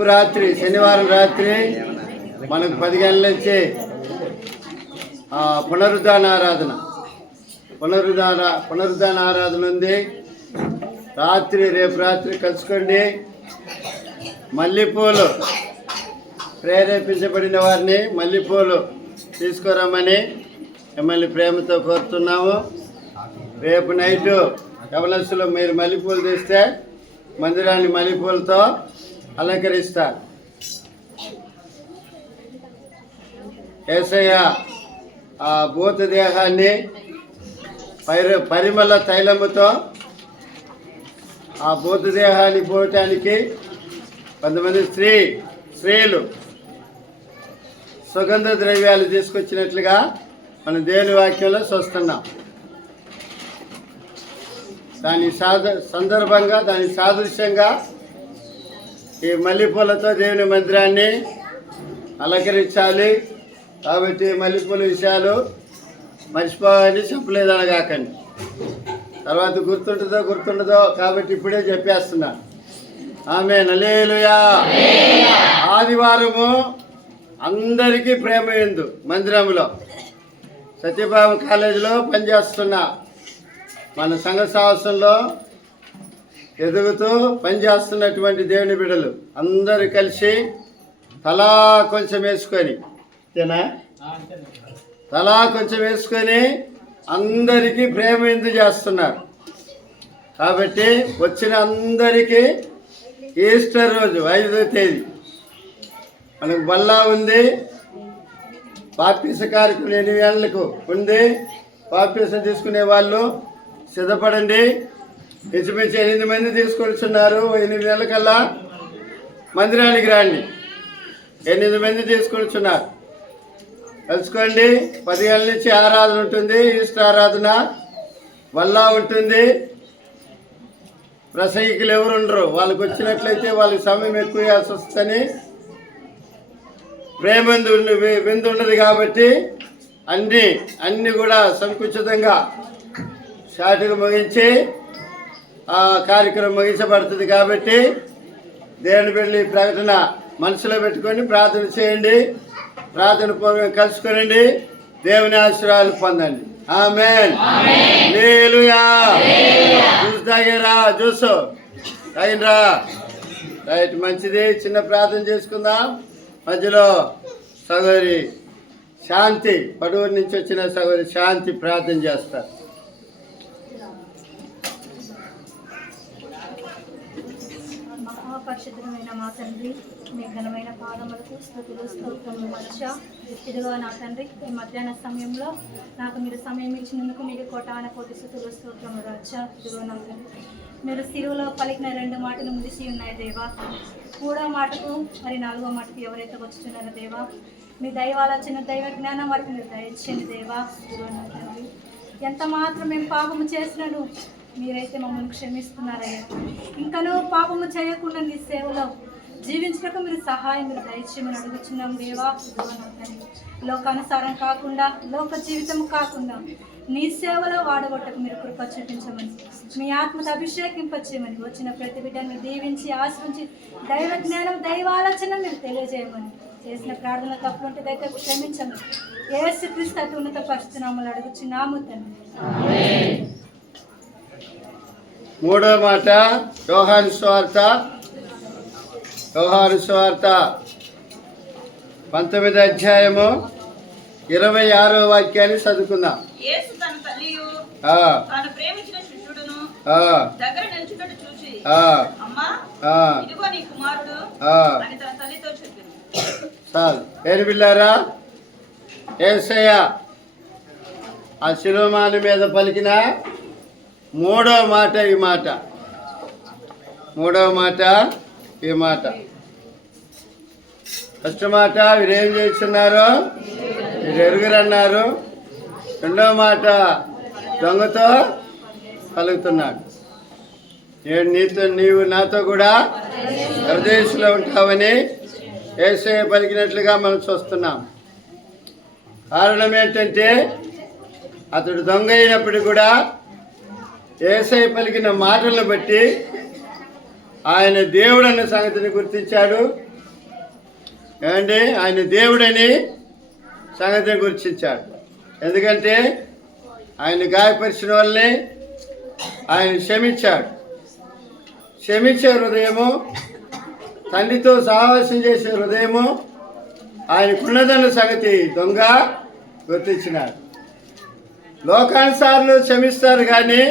రేపు రాత్రి శనివారం రాత్రి మనకు 10 గంటల నుంచి పునరుద్ధాన ఆరాధన ఉంది. రేపు రాత్రి కలుసుకోండి. మల్లెపూలు ప్రేరేపించబడిన వారిని మల్లెపూలు తీసుకురమ్మని మిమ్మల్ని ప్రేమతో కోరుతున్నాము. రేపు నైటు యవనస్తులు మీరు మల్లెపూలు తీస్తే మందిరాన్ని మల్లెపూలతో అలంకరిస్తారు. యేసయ్య ఆ భూతదేహాన్ని పరిమళ తైలముతో ఆ భూతదేహాన్ని పోవటానికి కొంతమంది స్త్రీలు సుగంధ ద్రవ్యాలు తీసుకొచ్చినట్లుగా మనం దేవుని వాక్యంలో చూస్తున్నాం. దాని సందర్భంగా దాని సాదృశ్యంగా ఈ మల్లెపూలతో దేవుని మందిరాన్ని అలంకరించాలి. కాబట్టి మల్లెపూల విషయాలు మర్చిపోవాలని చెప్పలేదు అనగాకండి. తర్వాత గుర్తుండదో కాబట్టి ఇప్పుడే చెప్పేస్తున్నా. ఆమేన్, హల్లెలూయా. ఆదివారము అందరికీ ప్రేమ ఎందు మందిరంలో సత్యభామ కాలేజీలో పనిచేస్తున్నా మన సంఘ సాహసంలో ఎదుగుతూ పనిచేస్తున్నటువంటి దేవుని బిడ్డలు అందరూ కలిసి తలా కొంచెం వేసుకొని అందరికీ ప్రేమ ఎందు చేస్తున్నారు. కాబట్టి వచ్చిన అందరికీ ఈస్టర్ రోజు 5వ తేదీ మనకు బల్లా ఉంది. బాప్తీస కార్యక్రమం 8 గంటలకు ఉంది. బాప్తీసం తీసుకునే వాళ్ళు సిద్ధపడండి. ఇంచుమించు 8 మంది తీసుకొచ్చున్నారు. 8 గంటలకల్లా మందిరానికి రండి. 8 మంది తీసుకొచ్చున్నారు. కలుసుకోండి. 10 గంటల నుంచి ఆరాధన ఉంటుంది. ఈస్టర్ ఆరాధన బల్లా ఉంటుంది. ప్రసంగికులు ఎవరు ఉండరు. వాళ్ళకి వచ్చినట్లయితే వాళ్ళకి సమయం ఎక్కువ ఇవ్వాల్సి వస్తుందని ప్రేమ విందు ఉండదు. కాబట్టి అన్నీ కూడా సంకుచితంగా షార్ట్గా ముగించి ఆ కార్యక్రమం ముగించబడుతుంది. కాబట్టి దేవుని బిడ్డలు ఈ ప్రకటన మనసులో పెట్టుకొని ప్రార్థన చేయండి. ప్రార్థన పూర్వకంగా కలుసుకొనండి. దేవుని ఆశీర్వాదాలు పొందండి. ఆమేన్, హల్లెలూయా. జ్యూస్ తాగారా? జ్యూస్ తాగినరా? రైట్, మంచిది. చిన్న ప్రార్థన చేసుకుందాం. మధ్యలో సహోదరి శాంతి, పడూరు నుంచి వచ్చిన సహోదరి శాంతి ప్రార్థన చేస్తారు. మహాపరిశుద్ధమైన మా తండ్రి, మీ ఘనమైన పాదములకు స్తుతులు స్తోత్రములు మనుష. ఇదిగో నా తండ్రి, ఈ మధ్యాహ్న సమయంలో నాకు మీరు సమయం ఇచ్చినందుకు మీకు కోటానుకోటి స్తుతులు స్తోత్రములు రాజా. ఇదిగో నా తండ్రి, మీరు సిరువులో పలికిన 2 మాటలు ముగిసి ఉన్నాయి దేవా. 3వ మాటకు మరి 4వ మాటకు ఎవరైతే వచ్చుతున్నారో దేవా, మీ దైవాలోచన దైవ జ్ఞానం వారికి మీరు దయచేయండి దేవా. ఇదిగో నా తండ్రి, ఎంత మాత్రం మేము పాపము చేసినాను మీరైతే మమ్మల్ని క్షమిస్తున్నారయ్యా. ఇంకనూ పాపము చేయకుండా నీ సేవలో జీవించటకు మీరు సహాయం మీరు దయచేయమని అడుగుతున్నాం దేవా. లోకానుసారం కాకుండా, లోక జీవితం కాకుండా నీ సేవలో వాడగొట్టకు మీరు కృప చూపించమని, మీ ఆత్మను అభిషేకింపచేయమని, వచ్చిన ప్రతి బిడ్డను దీవించి ఆశ్రయించి దైవ జ్ఞానం దైవాలోచన మీరు తెలియజేయమని, చేసిన ప్రార్థన తప్పులుంటే దగ్గర క్షమించమని యేసుక్రీస్తు అతి ఉన్నత పరిశుద్ధనామములో అడుగుచున్నాము తండ్రి. 3వ మాట యోహాను సువార్త 19వ అధ్యాయము 26వ వాక్యాన్ని చదువుకుందాం. చాలు. ఏరు బిళ్ళారా, యేసయ్య ఆ శిలువమాను మీద పలికిన 3వ మాట ఈ మాట. 3వ మాట ఈ మాట. ఫస్ట్ మాట వీరేం చేస్తున్నారు, మీరు ఎరుగురన్నారు. 2వ మాట దొంగతో పలుకుతున్నాడు. నీవు నాతో కూడా పరదేశంలో ఉంటావని యేసయ్య పలికినట్లుగా మనం చూస్తున్నాం. కారణం ఏంటంటే అతడు దొంగ అయినప్పుడు కూడా యేసయ్య పలికిన మాటలను బట్టి ఆయన దేవుడు అన్న సంగతిని గుర్తించాడు. ఏమండి ఆయన దేవుడని సంగతిని గుర్తించాడు. ఎందుకంటే ఆయన గాయపరిచిన వాళ్ళని ఆయన క్షమించాడు. క్షమించే హృదయము, తండ్రితో సహవాసం చేసే హృదయము ఆయనకున్నదన్న సంగతి దొంగ గుర్తించినాడు. లోకానుసారులు క్షమిస్తారు కానీ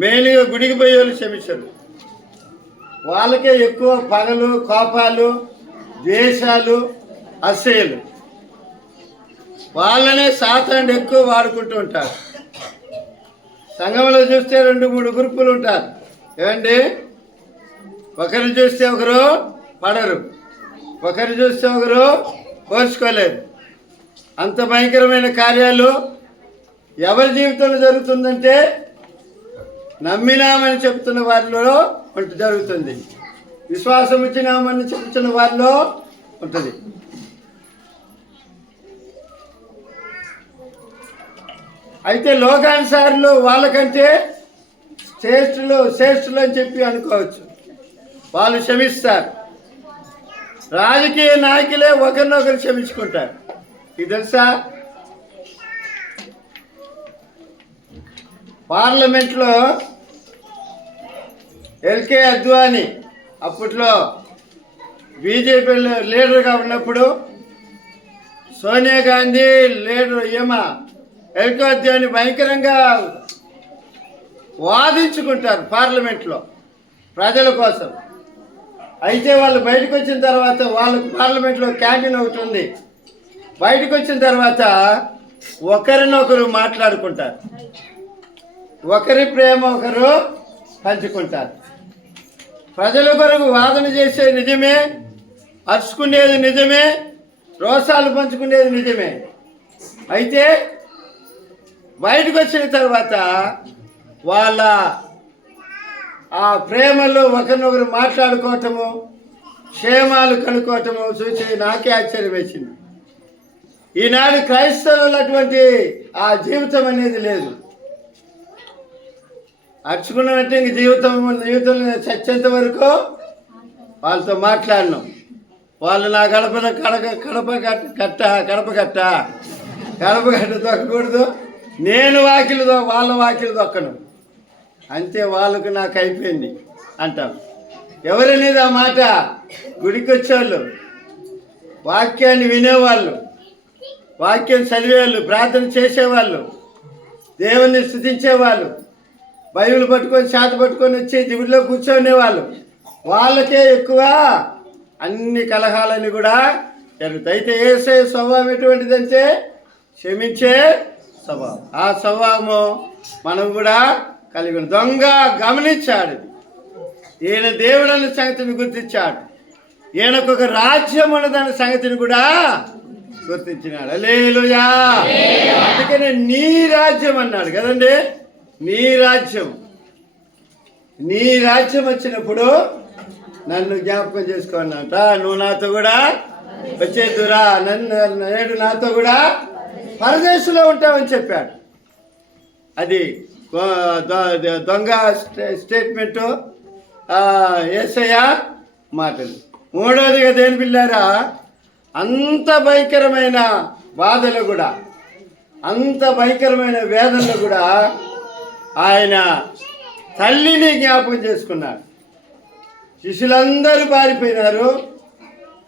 మేలుగా గుడికి పోయే వాళ్ళు క్షమించరు. వాళ్ళకే ఎక్కువ పగలు, కోపాలు, ద్వేషాలు, అసూయలు. వాళ్ళనే సాతానుడు ఎక్కువ వాడుకుంటూ ఉంటారు. సంఘంలో చూస్తే 2-3 గ్రూపులు ఉంటారు. ఏమండి, ఒకరిని చూస్తే ఒకరు పడరు, ఒకరిని చూస్తే ఒకరు పోల్చుకోలేరు. అంత భయంకరమైన కార్యాలు ఎవరి జీవితంలో జరుగుతుందంటే నమ్మినామని చెప్తున్న వారిలో జరుగుతుంది. విశ్వాసం ఇచ్చినామని చెప్తున్న వారిలో ఉంటుంది. అయితే లోకానుసారులు వాళ్ళకంటే శ్రేష్ఠులు అని చెప్పి అనుకోవచ్చు. వాళ్ళు క్షమిస్తారు. రాజకీయ నాయకులే ఒకరినొకరు క్షమించుకుంటారు. ఇది తెలుసా? పార్లమెంట్లో ఎల్కే అద్వానీ అప్పట్లో బీజేపీ లీడర్గా ఉన్నప్పుడు సోనియా గాంధీ లీడర్ ఎల్కే అద్వానీ భయంకరంగా వాదించుకుంటారు పార్లమెంట్లో ప్రజల కోసం. అయితే వాళ్ళు బయటకు వచ్చిన తర్వాత, వాళ్ళకు పార్లమెంట్లో క్యాంటీన్ ఒకటి ఉంది, బయటకు వచ్చిన తర్వాత ఒకరినొకరు మాట్లాడుకుంటారు, ఒకరి ప్రేమ ఒకరు పంచుకుంటారు. ప్రజల కొరకు వాదన చేసే నిజమే, అరుచుకునేది నిజమే, రోసాలు పంచుకునేది నిజమే. అయితే బయటకు వచ్చిన తర్వాత వాళ్ళ ఆ ప్రేమలో ఒకరినొకరు మాట్లాడుకోవటము, క్షేమాలు కనుక్కోవటము చూసి నాకే ఆశ్చర్యం వేసింది. ఈనాడు క్రైస్తవులు అటువంటి ఆ జీవితం అనేది లేదు. అర్చుకున్నట్టే ఇంక జీవితంలో చచ్చేంత వరకు వాళ్ళతో మాట్లాడను. వాళ్ళు నా కడప కట్ట దొక్కకూడదు, నేను వాళ్ళ వాకిలు దొక్కను, అంతే వాళ్ళకు నాకు అయిపోయింది అంటాం. ఎవరనేది ఆ మాట? గుడికి వచ్చేవాళ్ళు, వాక్యాన్ని వినేవాళ్ళు, వాక్యం చదివేవాళ్ళు, ప్రార్థన చేసేవాళ్ళు, దేవుణ్ణి స్తుతించేవాళ్ళు, బైబిల్ పట్టుకొని చేత పట్టుకొని వచ్చి దిగుడిలో కూర్చోనేవాళ్ళు. వాళ్ళకే ఎక్కువ అన్ని కలహాలని కూడా జరుగుతాయి. అయితే యేసయ్య స్వభావం ఎటువంటిదంటే క్షమించే స్వభావం. ఆ స్వభావము మనం కూడా కలిగి ఉన్నాం. దొంగ గమనించాడు, ఈయన దేవుడన్న సంగతిని గుర్తించాడు, ఈయనకు ఒక రాజ్యం ఉన్నదన్న సంగతిని కూడా గుర్తించినాడు. హల్లెలూయా. అందుకనే నీ రాజ్యం అన్నాడు కదండి. నీ రాజ్యం వచ్చినప్పుడు నన్ను జ్ఞాపకం చేసుకోవాలంట. నువ్వు నాతో కూడా వచ్చేద్దురా, నేడు నాతో కూడా పరదేశంలో ఉంటావని చెప్పాడు. అది దొంగ స్టేట్మెంటు, యేసయ్య మాటలు. మూడవదిగా దేని పిల్లారా, అంత భయంకరమైన బాధలు కూడా, అంత భయంకరమైన వేదనలు కూడా ఆయన తల్లిని జ్ఞాపకం చేసుకున్నాడు. శిష్యులందరూ పారిపోయినారు.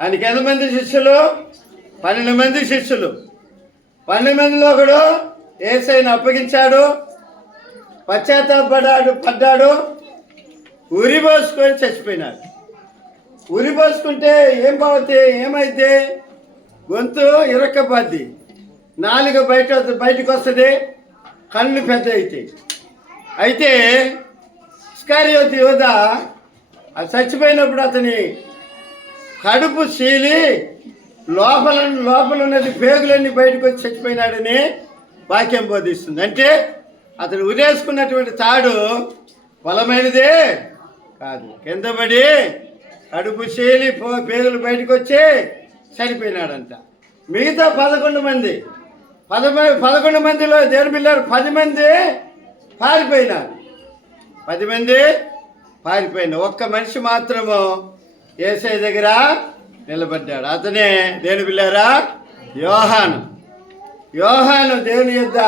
ఆయనకి ఎంతమంది శిష్యులు? 12 మంది శిష్యులు. 12 మందిలో ఒకడు యేసయ్యను అప్పగించాడు, పడ్డాడు, ఉరిపోసుకొని చచ్చిపోయినాడు. ఉరిపోసుకుంటే ఏమైతే గొంతు ఇరక్కపోద్ది, నాలుక బయటకు వస్తుంది, కళ్ళు పెద్ద అవుతాయి. అయితే ఇస్కరియోతు యూదా అది చచ్చిపోయినప్పుడు అతని కడుపు చీలి లోపల ఉన్నది పేగులన్నీ బయటకు వచ్చి చచ్చిపోయినాడని వాక్యం బోధిస్తుంది. అంటే అతను ఉరేసుకున్నటువంటి తాడు బలమైనదే కాదు, కింద పడి కడుపు చీలి పేగులు బయటకు వచ్చి చనిపోయినాడంట. మిగతా 11 మంది 11 మందిలో దేవుని పిల్లలు 10 మంది పారిపోయినారు. 10 మంది పారిపోయినారు. ఒక్క మనిషి మాత్రము యేసయ్య దగ్గర నిలబడ్డాడు. అతనే దేని పిల్లారా? యోహాను. యోహాను దేవుని యొద్ద,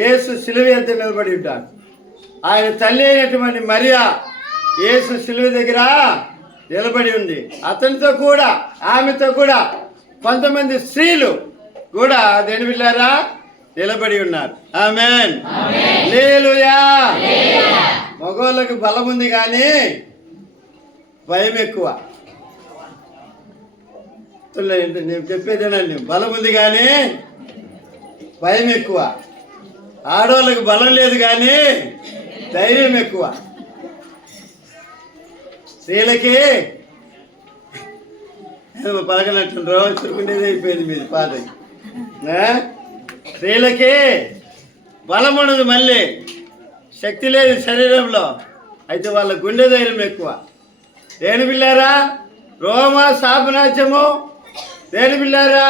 యేసు సిలువ యొద్ద నిలబడి ఉంటాడు. ఆయన తల్లి అయినటువంటి మరియా యేసు సిలువ దగ్గర నిలబడి ఉంది. అతనితో కూడా, ఆమెతో కూడా కొంతమంది స్త్రీలు కూడా దేని పిల్లారా నిలబడి ఉన్నారు. ఆమేన్. హల్లెలూయా. మగవాళ్ళకి బలం ఉంది కానీ భయం ఎక్కువ. నేను చెప్పేదేనండి, బలం ఉంది కానీ భయం ఎక్కువ. ఆడవాళ్ళకి బలం లేదు కానీ ధైర్యం ఎక్కువ. స్త్రీలకి పలకనట్టు రోజు చురుకుండేది అయిపోయింది మీది పాత. స్త్రీలకి బలం ఉండదు, మళ్ళీ శక్తి లేదు శరీరంలో, అయితే వాళ్ళ గుండె ధైర్యం ఎక్కువ. దేని పిల్లారా? రోమా సామ్రాజ్యము దేని పిల్లారా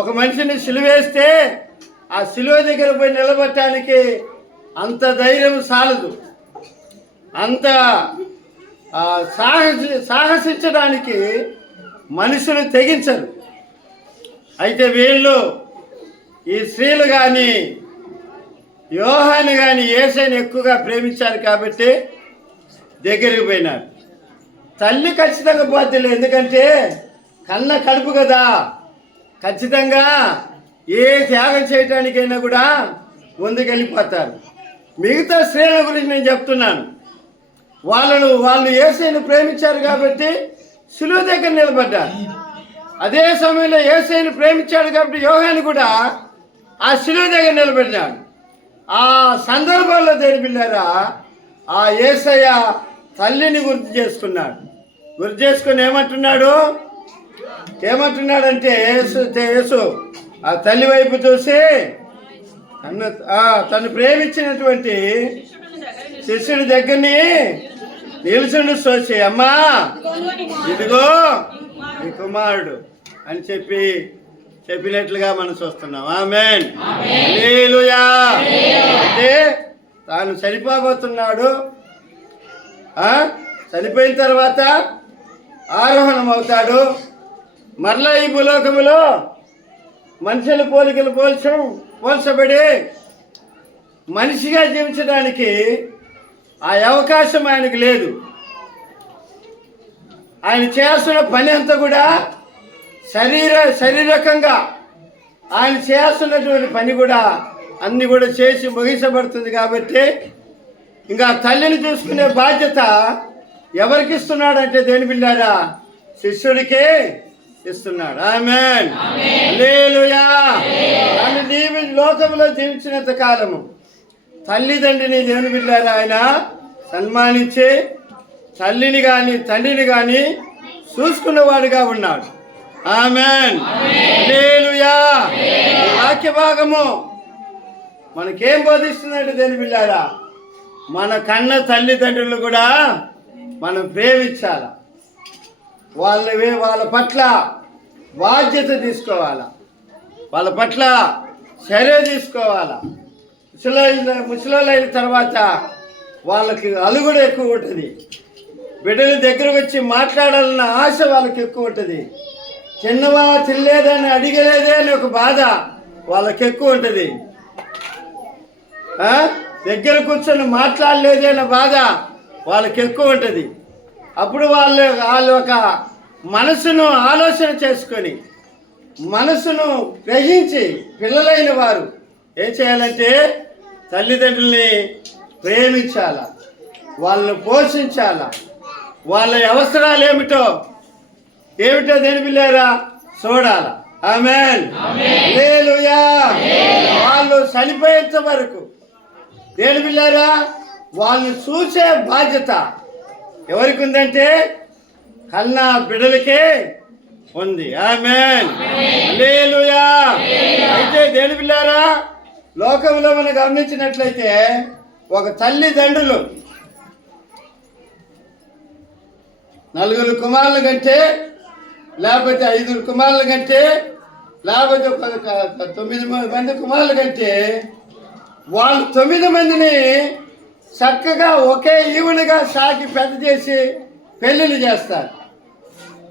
ఒక మనిషిని సిలువేస్తే ఆ సిలువ దగ్గర పోయి నిలబడటానికి అంత ధైర్యం సాలదు, అంత సాహసించడానికి మనుషులు తెగించరు. అయితే వీళ్ళు, ఈ స్త్రీలు కానీ యోహాను కానీ యేసుని ఎక్కువగా ప్రేమించారు కాబట్టి దగ్గరికి పోయినారు. తల్లి ఖచ్చితంగా పోతలేదు, ఎందుకంటే కన్న కడుపు కదా, ఖచ్చితంగా ఏ త్యాగం చేయటానికైనా కూడా ముందుకెళ్ళిపోతారు. మిగతా స్త్రీల గురించి నేను చెప్తున్నాను. వాళ్ళు యేసుని ప్రేమించారు కాబట్టి సిలువ దగ్గర నిలబడ్డారు. అదే సమయంలో యేసుని ప్రేమించాడు కాబట్టి యోహాను కూడా ఆ సిలువ దగ్గర నిలబడ్డాడు. ఆ సందర్భంలో దేని పిల్లారా ఆ యేసయ్య తల్లిని గుర్తు చేసుకున్నాడు. గుర్తు చేసుకుని ఏమంటున్నాడంటే యేసు ఆ తల్లి వైపు చూసి తను ప్రేమించినటువంటి శిష్యుడి దగ్గరని నిలుచుండి చూసి, అమ్మా ఇదిగో నీ కుమారుడు అని చెప్పినట్లుగా మనం చూస్తున్నాం. ఆమేన్. హల్లెలూయా. అంటే తాను చనిపోబోతున్నాడు, చనిపోయిన తర్వాత ఆరోహణం అవుతాడు, మరలా ఈ భూలోకములో మనుషుల పోలికలు పోల్చబడి మనిషిగా జీవించడానికి ఆ అవకాశం ఆయనకు లేదు. ఆయన చేస్తున్న పని అంతా కూడా శారీరకంగా ఆయన చేస్తున్నటువంటి పని కూడా అన్ని కూడా చేసి ముగించబడుతుంది. కాబట్టి ఇంకా తల్లిని చూసుకునే బాధ్యత ఎవరికి ఇస్తున్నాడంటే దేని పిల్లారా శిష్యుడికే ఇస్తున్నాడు. ఆమేన్. హల్లెలూయా. ఆయన లోకంలో జీవించినంత కాలము తల్లిదండ్రిని దేవుని బిడ్డలారా ఆయన సన్మానించి తల్లిని కానీ తండ్రిని కానీ చూసుకున్నవాడుగా ఉన్నాడు. ఆమేన్. హల్లెలూయా. వాక్య భాగము మనకేం బోధిస్తుందంటే దేవుని బిడ్డలారా మన కన్న తల్లిదండ్రులు కూడా మనం ప్రేమించాల, వాళ్ళ పట్ల బాధ్యత తీసుకోవాలా, వాళ్ళ పట్ల చర్య తీసుకోవాలా. ముసలోళ్ళైన తర్వాత వాళ్ళకి అలుగుడు ఎక్కువ ఉంటుంది, బిడ్డల దగ్గరకు వచ్చి మాట్లాడాలన్న ఆశ వాళ్ళకి ఎక్కువ ఉంటుంది, చిన్నవా తినలేదని అడిగలేదే అని ఒక బాధ వాళ్ళకి ఎక్కువ ఉంటుంది, దగ్గర కూర్చొని మాట్లాడలేదే అన్న బాధ వాళ్ళకి ఎక్కువ ఉంటుంది. అప్పుడు వాళ్ళు ఒక మనసును ఆలోచన చేసుకొని మనసును గ్రహించి పిల్లలైన వారు ఏం చేయాలంటే తల్లిదండ్రుల్ని ప్రేమించాల, వాళ్ళని పోషించాల, వాళ్ళ అవసరాలు ఏమిటో దేని పిల్లారా చూడాల. ఆమేన్. హల్లెలూయా. వాళ్ళు చనిపోయేంత వరకు దేని పిల్లారా వాళ్ళని చూసే బాధ్యత ఎవరికి ఉందంటే కన్నా బిడ్డలకే ఉంది. ఆమేన్. హల్లెలూయా. అయితే దేని పిల్లారా లోకంలో మనం గమనించినట్లయితే ఒక తల్లిదండ్రులు 4 కుమారుల కంటే లేకపోతే 5 కుమారుల కంటే లేకపోతే 9 మంది కుమారుల కంటే వాళ్ళు 9 మందిని చక్కగా ఒకే ఈవునిగా సాకి పెద్ద చేసి పెళ్ళిళ్ళు చేస్తారు.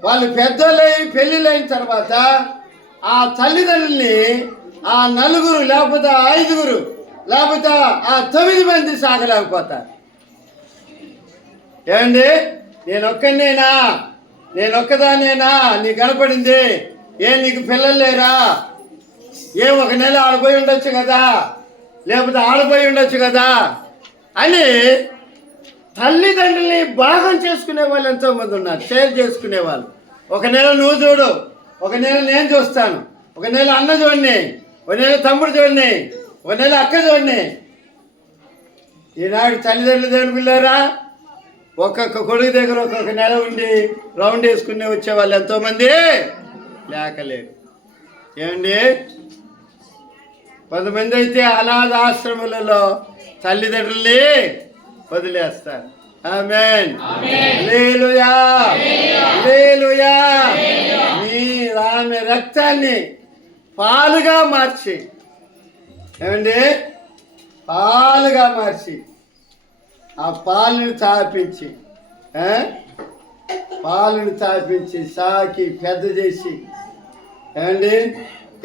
వాళ్ళు పెద్దలై పెళ్ళిళ్ళైన తర్వాత ఆ తల్లిదండ్రుల్ని ఆ 4 లేకపోతే 5 లేకపోతే ఆ 9 మంది సాగలేకపోతారు. ఏమండి, నేనొక్కదానేనా నీ కనపడింది? నీకు పిల్లలు లేరా? ఒక నెల ఆడిపోయి ఉండొచ్చు కదా, లేకపోతే ఆడిపోయి ఉండొచ్చు కదా అని తల్లిదండ్రుల్ని భాగం చేసుకునే వాళ్ళు ఎంతోమంది ఉన్నారు, షేర్ చేసుకునే వాళ్ళు. ఒక నెల నువ్వు చూడు, ఒక నెల నేను చూస్తాను, ఒక నెల అన్న చూడండి, ఒక నెల తమ్ముడు చూడండి, ఒక నెల అక్క చూడండి. ఈనాడు తల్లిదండ్రులు దేవుని పిల్లారా, ఒక్కొక్క కొడుకు దగ్గర ఒక్కొక్క నెల ఉండి రౌండ్ వేసుకునే వచ్చేవాళ్ళు ఎంతోమంది లేకలేరు. ఏమండి, కొంతమంది అయితే అనాథ ఆశ్రమాలలో తల్లిదండ్రుల్ని వదిలేస్తారు. ఆమేన్, హల్లెలూయా, హల్లెలూయా. ఆమె రక్తాన్ని పాలుగా మార్చి, ఏమండి, పాలుగా మార్చి ఆ పాలను తాపించి సాకి పెద్ద చేసి, ఏమండి,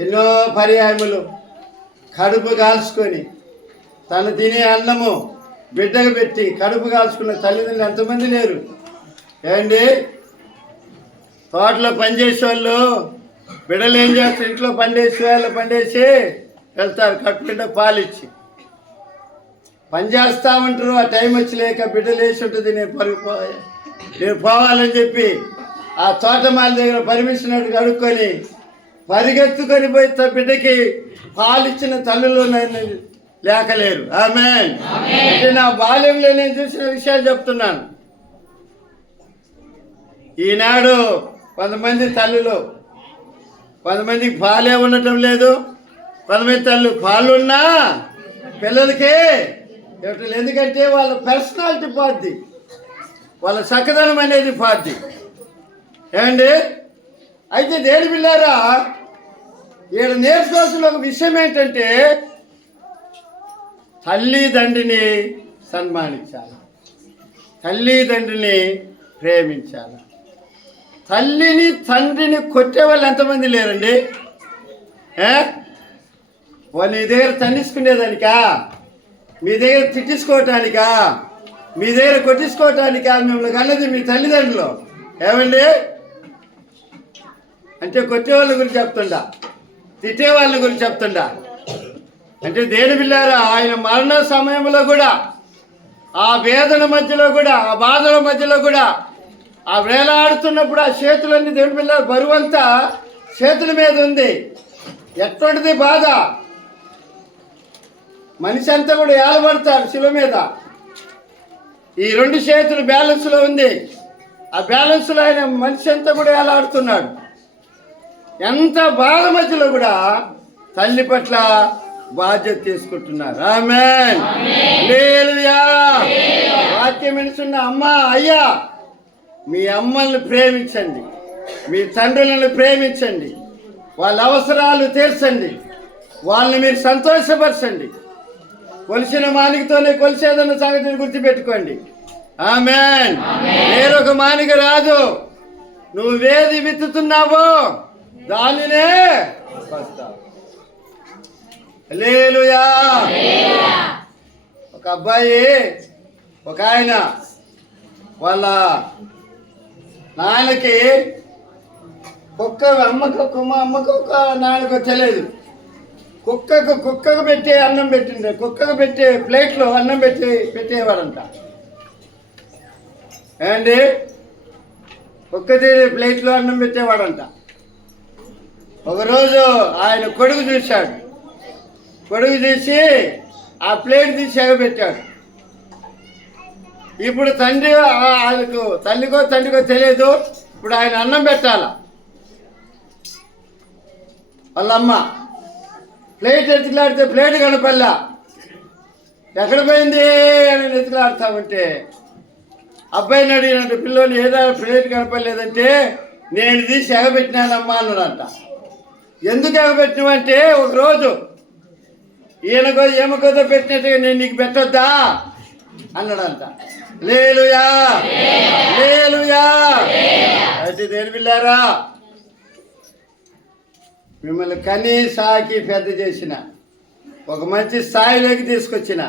ఎన్నో పర్యాయములు కడుపు కాల్చుకొని తను తినే అన్నము బిడ్డకు పెట్టి కడుపు కాల్చుకున్న తల్లిదండ్రులు ఎంతమంది లేరు? ఏమండి, తోటలో పనిచేసే వాళ్ళు బిడ్డలు ఏం చేస్తారు? ఇంట్లో పండేసి వెళ్తారు కట్టుబిడ్డ పాలిచ్చి పని చేస్తా ఉంటారు. ఆ టైం వచ్చి లేక బిడ్డలు వేసి ఉంటుంది, నేను పోవాలని చెప్పి ఆ తోటమాల దగ్గర పర్మిషన్ అడిగి అడుక్కొని పరిగెత్తుకొని పోయి బిడ్డకి పాలిచ్చిన తల్లులు లేకలేరు. ఆమేన్. అంటే నా బాల్యంలో నేను చూసిన విషయాలు చెప్తున్నాను. ఈనాడు కొంతమంది తల్లులు, కొంతమందికి పాలే ఉండటం లేదు, కొంతమంది తల్లు పాలున్నా పిల్లలకి ఇవ్వటం. ఎందుకంటే వాళ్ళ పర్సనాలిటీ పోద్ది, వాళ్ళ చక్కదనం అనేది పోద్ది. ఏమండి, అయితే దేని పిల్లారా, ఈడ నేర్చుకోవాల్సిన ఒక విషయం ఏంటంటే తల్లిదండ్రిని సన్మానించాలి, తల్లిదండ్రిని ప్రేమించాలి. తల్లిని తండ్రిని కొట్టే వాళ్ళు ఎంతమంది లేరండి? వాళ్ళు మీ దగ్గర తండ్రించుకునేదానికా, మీ దగ్గర తిట్టించుకోవటానికా, మీ దగ్గర కొట్టించుకోవటానికా మిమ్మల్ని కన్నది మీ తల్లిదండ్రులు? ఏమండి, అంటే కొట్టేవాళ్ళ గురించి చెప్తుండా, తిట్టేవాళ్ళ గురించి చెప్తుండా? అంటే దేని పిల్లారా, ఆయన మరణ సమయంలో కూడా, ఆ వేదన మధ్యలో కూడా, ఆ బాధల మధ్యలో కూడా, ఆ వేలాడుతున్నప్పుడు ఆ చేతులన్నీ దేవుని పిల్లలు బరువంతా చేతుల మీద ఉంది. ఎటువంటిది బాధ, మనిషి అంతా కూడా ఏలబడతాడు శిల మీద. ఈ 2 చేతులు బ్యాలెన్స్లో ఉంది, ఆ బ్యాలెన్స్లో ఆయన మనిషి అంతా కూడా ఏలాడుతున్నాడు. ఎంత బాధ మధ్యలో కూడా తల్లి పట్ల బాధ్యత తీసుకుంటున్నారు. ఆమేన్, హల్లెలూయా. వాక్యం వినుచున్న అమ్మ, అయ్యా, మీ అమ్మల్ని ప్రేమించండి, మీ తండ్రులను ప్రేమించండి, వాళ్ళ అవసరాలు తీర్చండి, వాళ్ళని మీరు సంతోషపరచండి. కొలిసిన మానికతోనే కొలిసేదన్న సంగతిని గుర్తుపెట్టుకోండి. ఆమేన్. వేరొక మానిక రాదు, నువ్వేది విత్తుతున్నావో దానినే వస్తావు. హల్లెలూయా. ఒక అబ్బాయి, ఒక ఆయన వాళ్ళ నాన్నకి అమ్మకు ఒక నాన్నకు తెలియదు. కుక్కకు పెట్టే అన్నం పెట్టింది, కుక్కకు పెట్టే ప్లేట్లో అన్నం పెట్టేవాడంట. ఏమండి, కుక్కది ప్లేట్లో అన్నం పెట్టేవాడంట. ఒకరోజు ఆయన కొడుకు చూశాడు, కొడుకు చూసి ఆ ప్లేట్ తీసి ఎగబెట్టాడు. ఇప్పుడు ఆయనకు తల్లికో తండ్రికో తెలియదు, ఇప్పుడు ఆయన అన్నం పెట్టాల. వాళ్ళమ్మ ప్లేట్ ఎత్తుకులాడితే ప్లేట్ కనపల్లా, ఎక్కడ పోయింది అని ఎత్తుకులాడుతామంటే అబ్బాయిని అడిగినట్టు, పిల్లోని ఏదైనా ప్లేట్ కనపడలేదంటే నేను తీసి ఎగబెట్టినానమ్మా అన్నాడంట. ఎందుకు ఎగబెట్టినావంటే, ఒకరోజు ఈయనకో ఏమకోదో పెట్టినట్టుగా నేను నీకు పెట్టొద్దా అన్నాడంట. హల్లెలూయా, హల్లెలూయా. అయితే దేని పిల్లారా, మిమ్మల్ని కనీ సాకి పెద్ద చేసిన, ఒక మంచి స్థాయిలోకి తీసుకొచ్చిన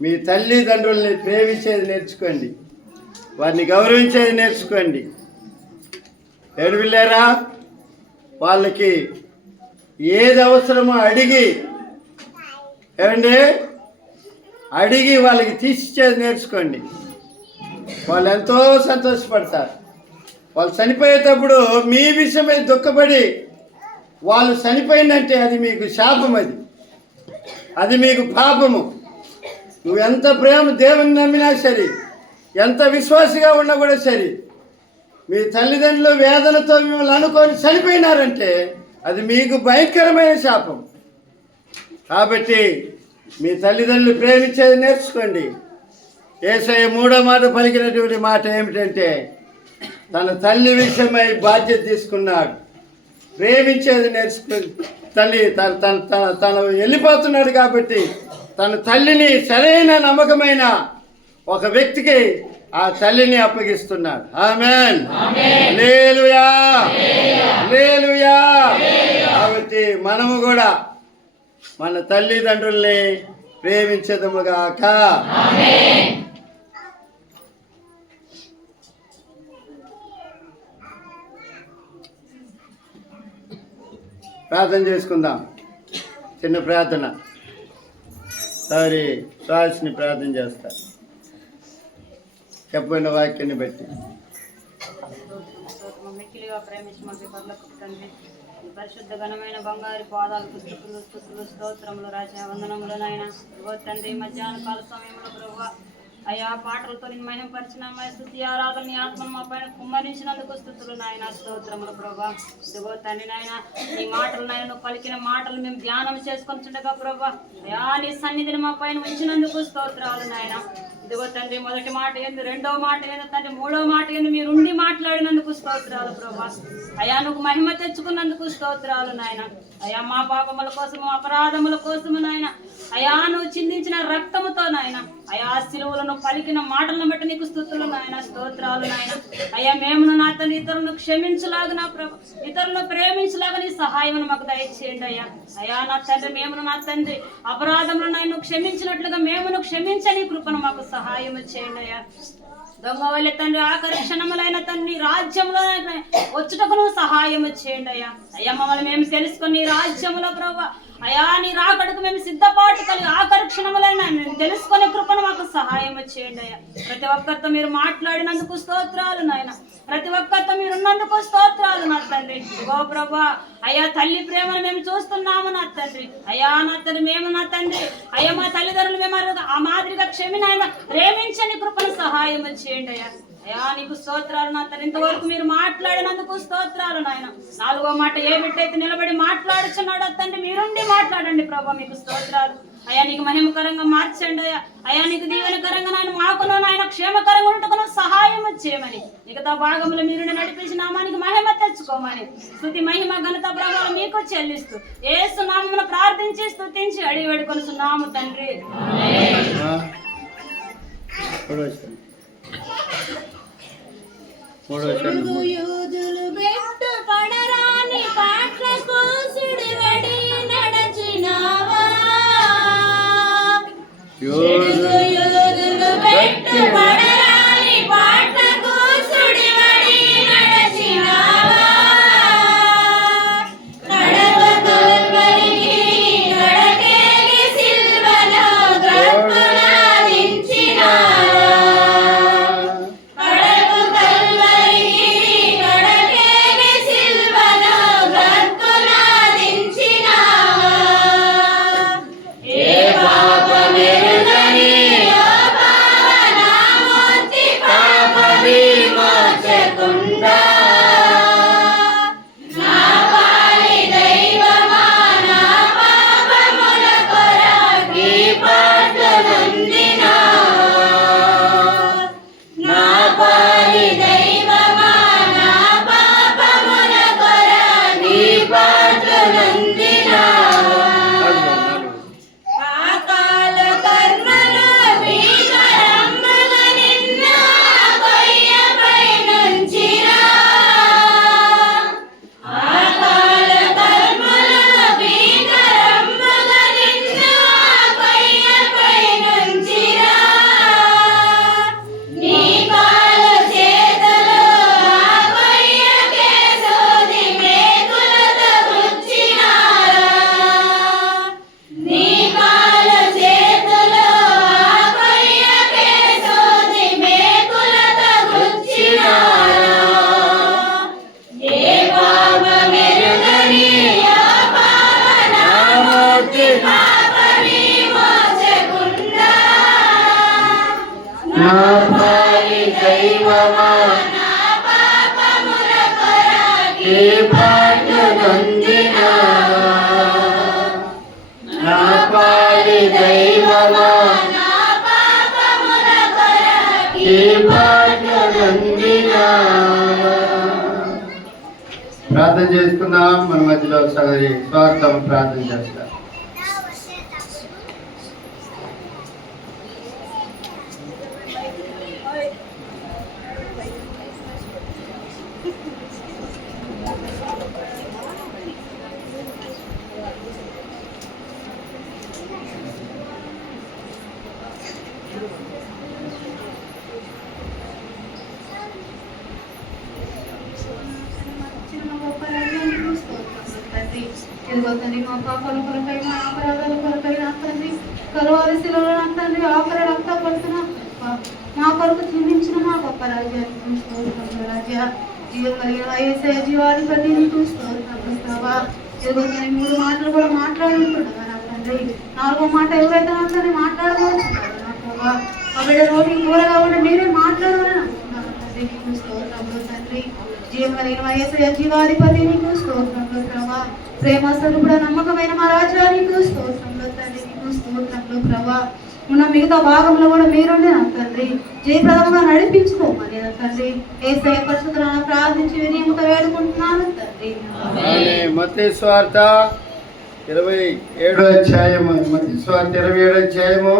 మీ తల్లిదండ్రుల్ని ప్రేమించేది నేర్చుకోండి, వారిని గౌరవించేది నేర్చుకోండి. ఏడు పిల్లారా, వాళ్ళకి ఏది అవసరమో అడిగి అడిగి వాళ్ళకి తీసిచ్చేది నేర్చుకోండి. వాళ్ళు ఎంతో సంతోషపడతారు. వాళ్ళు చనిపోయేటప్పుడు మీ విషయమై దుఃఖపడి వాళ్ళు చనిపోయిందంటే అది మీకు శాపం, అది మీకు పాపము. నువ్వు ఎంత ప్రేమ దేవుని నమ్మినా సరే, ఎంత విశ్వాసగా ఉన్నా కూడా సరే, మీ తల్లిదండ్రులు వేదనతో మిమ్మల్ని అనుకొని చనిపోయినారంటే అది మీకు భయంకరమైన శాపం. కాబట్టి మీ తల్లిదండ్రులు ప్రేమించేది నేర్చుకోండి. యేసయ్య 3వ మాట పలికినటువంటి మాట ఏమిటంటే, తన తల్లి విషయమై బాధ్యత తీసుకున్నాడు. ప్రేమించేది నేర్చుకుని తల్లి తను వెళ్ళిపోతున్నాడు కాబట్టి తన తల్లిని సరైన నమ్మకమైన ఒక వ్యక్తికి ఆ తల్లిని అప్పగిస్తున్నాడు. ఆమేన్, హల్లెలూయా, హల్లెలూయా. కాబట్టి మనము కూడా మన తల్లిదండ్రుల్ని ప్రేమించదముగాక. ప్రార్థన చేసుకుందాం. చిన్న ప్రార్థన. సారిని ప్రార్థన చేస్తారు చెప్పిన వాక్యాన్ని బట్టి. మిక్కిలిగా ప్రేమించి మాకు పర్లకు తండ్రి, పరిశుద్ధ ఘనమైన బంగారు పాదాలు స్తుతులు స్తోత్రములు రాజా వందనములు నాయన. తండ్రి మధ్యాహ్న కాల సమయంలో ప్రభువా అయా పాటలతో నేను మహిమపరిచిన స్తుతి ఆరాధన నీ ఆత్మను మా పైన కుమ్మరించినందుకు స్తుతులు నాయన, స్తోత్రములు ప్రభా. ఇదిగో తండ్రి నాయన, నీ మాటలు నాయన నువ్వు పలికిన మాటలు మేము ధ్యానం చేసుకొని చుండగా ప్రభా అయా నీ సన్నిధిని మా పైన ఉంచినందుకు స్తోత్రాలు నాయన. ఇదిగో తండ్రి, మొదటి మాట ఏంది, రెండవ మాట ఏంది తండ్రి, మూడవ మాట ఏంది, మీరుండి మాట్లాడినందుకు స్తోత్రాలు ప్రభా. అయా నువ్వు మహిమ తెచ్చుకున్నందుకు స్తోత్రాలు నాయన. అయా మా పాపముల కోసము అపరాధముల కోసము నాయన, అయా నువ్వు చిందించిన రక్తముతో నాయన, అయా సిలువలను పలికిన మాటలను బట్టి నీకు స్తుతులు నాయన, స్తోత్రాలు నాయన. అయ్యా మేమును నా తండ్రి ఇతరులను క్షమించలాగా నా ప్రభు, ఇతరులను ప్రేమించలాగా నీ సహాయం మాకు దయచేయండి అయ్యా. అయా నా తండ్రి, మేమును నా తండ్రి అపరాధములను నాయన క్షమించినట్లుగా మేమును క్షమించని కృపను మాకు సహాయం చేయండి అయ్యా. దొంగ వల్ల తండ్రి ఆఖరి క్షణములైన తండ్రి రాజ్యంలో వచ్చుటకు నువ్వు సహాయం చేయండి అయ్యా. అయ్యా మమ్మల్ని మేము తెలుసుకొని రాజ్యంలో ప్రభు అయా నీ రాకడకు మేము సిద్ధపాటు కలిగి ఆఖరి క్షణములైన తెలుసుకునే కృపను మాకు సహాయం చేయండి అయ్యా. ప్రతి ఒక్కరితో మీరు మాట్లాడినందుకు స్తోత్రాలు నాయన, ప్రతి ఒక్కరితో మీరు ఉన్నందుకు స్తోత్రాలు నా తండ్రి. గో ప్రభా అయ్యా తల్లి ప్రేమను మేము చూస్తున్నాము నా తండ్రి. అయ్యా నా తండ్రి, మేము నా తండ్రి అయ్యా మా తల్లిదండ్రులు మేము ఆ మాదిరిగా క్షమినాయన ప్రేమించని కృపను సహాయం చేయండి అయ్యా. అయ్యా నీకు స్తోత్రాలు నా తండ్రి. ఇంతవరకు మీరు మాట్లాడినందుకు స్తోత్రాలు నాయన. 4వ మాట ఏ బిడ్డైతే నిలబడి మాట్లాడుచున్నాడో తండ్రి మీరుండి మాట్లాడండి ప్రభా, మీకు స్తోత్రాలు అయ్యా. నీకు మహిమకరంగా మార్చండి అయ్యా. అయ్యా నీకు దీవెనకరంగా నాయన మాకును నాయన క్షేమకరంగా ఉంటుకును సహాయం చేయమని, మిగతా భాగంలో మీరు నడిపించి నామానికి మహిమ తెచ్చుకోమని స్తుతి మహిమ ఘనత ప్రభావం మీకు చెల్లిస్తూ యేసు నామమున ప్రార్థించి స్తుతించి అడిగి వేడుకొనుచున్నాము తండ్రి. యూదులు బెట్టు పడరాని పాటలకు సుడివడి నడచినావా, యూదులు బెట్టు పడరాని పాటలకు సుడివడి నడచినావా, కడవ కల్వరికి కడకేగి సిల్వలో గ్రక్కున దించినావా, ఏ పాప మెరుగని ఏ భాగ్యమందిన నా పాలి దైవమా ఏ భాగ్యమందిన. ప్రార్థన చేసుకుందాం. మన మధ్యలో సగరి స్వార్థం ప్రార్థన చేస్తారు. మా పాపాల కొరకై మా అపరాధాల కొరకై నా తండ్రి కలువరి శిలువలో నా తండ్రి ఆఖరి రక్తపడుతున్న మా కొరకు చిందించిన మా గొప్ప రాజ్యాన్ని స్తోత్రములు రాజా. జీవం కలిగిన యేసయ్య జీవాధిపతి నీకు స్తోత్రములు ప్రభా. ఇదిగో నేను 3 మాటలు కూడా మాట్లాడుతుండగా నా తండ్రి 4వ మాట ఎవరైతే నా తండ్రి మాట్లాడబోతున్నారో నా ప్రభా ఆ బిడ్డ రోడ్డు కూరగా ఉండి మీరే మాట్లాడాలని అనుకుంటున్నాను తండ్రి. నీకు స్తోత్రములు తండ్రి. జీవం కలిగిన యేసయ్య జీవాధిపతి నీకు స్తోత్రములు ప్రభా. ప్రేమ స్వరూపుడ నమ్మకమైన మా రాజా నీకు స్తోత్రములు తండ్రి. నీకు స్తోత్రములు ప్రభా. ఉన్న మిగతా భాగంలో కూడా మీరుండి నా తండ్రి జయప్రదంగా నడిపించుకోమని నా తండ్రి యేసయ్య పరిశుద్ధులను ప్రార్థించి వినయముతో వేడుకుంటున్నాను తండ్రి. మత్తయి సువార్త 27వ అధ్యాయము. మత్తయి సువార్త 27వ అధ్యాయము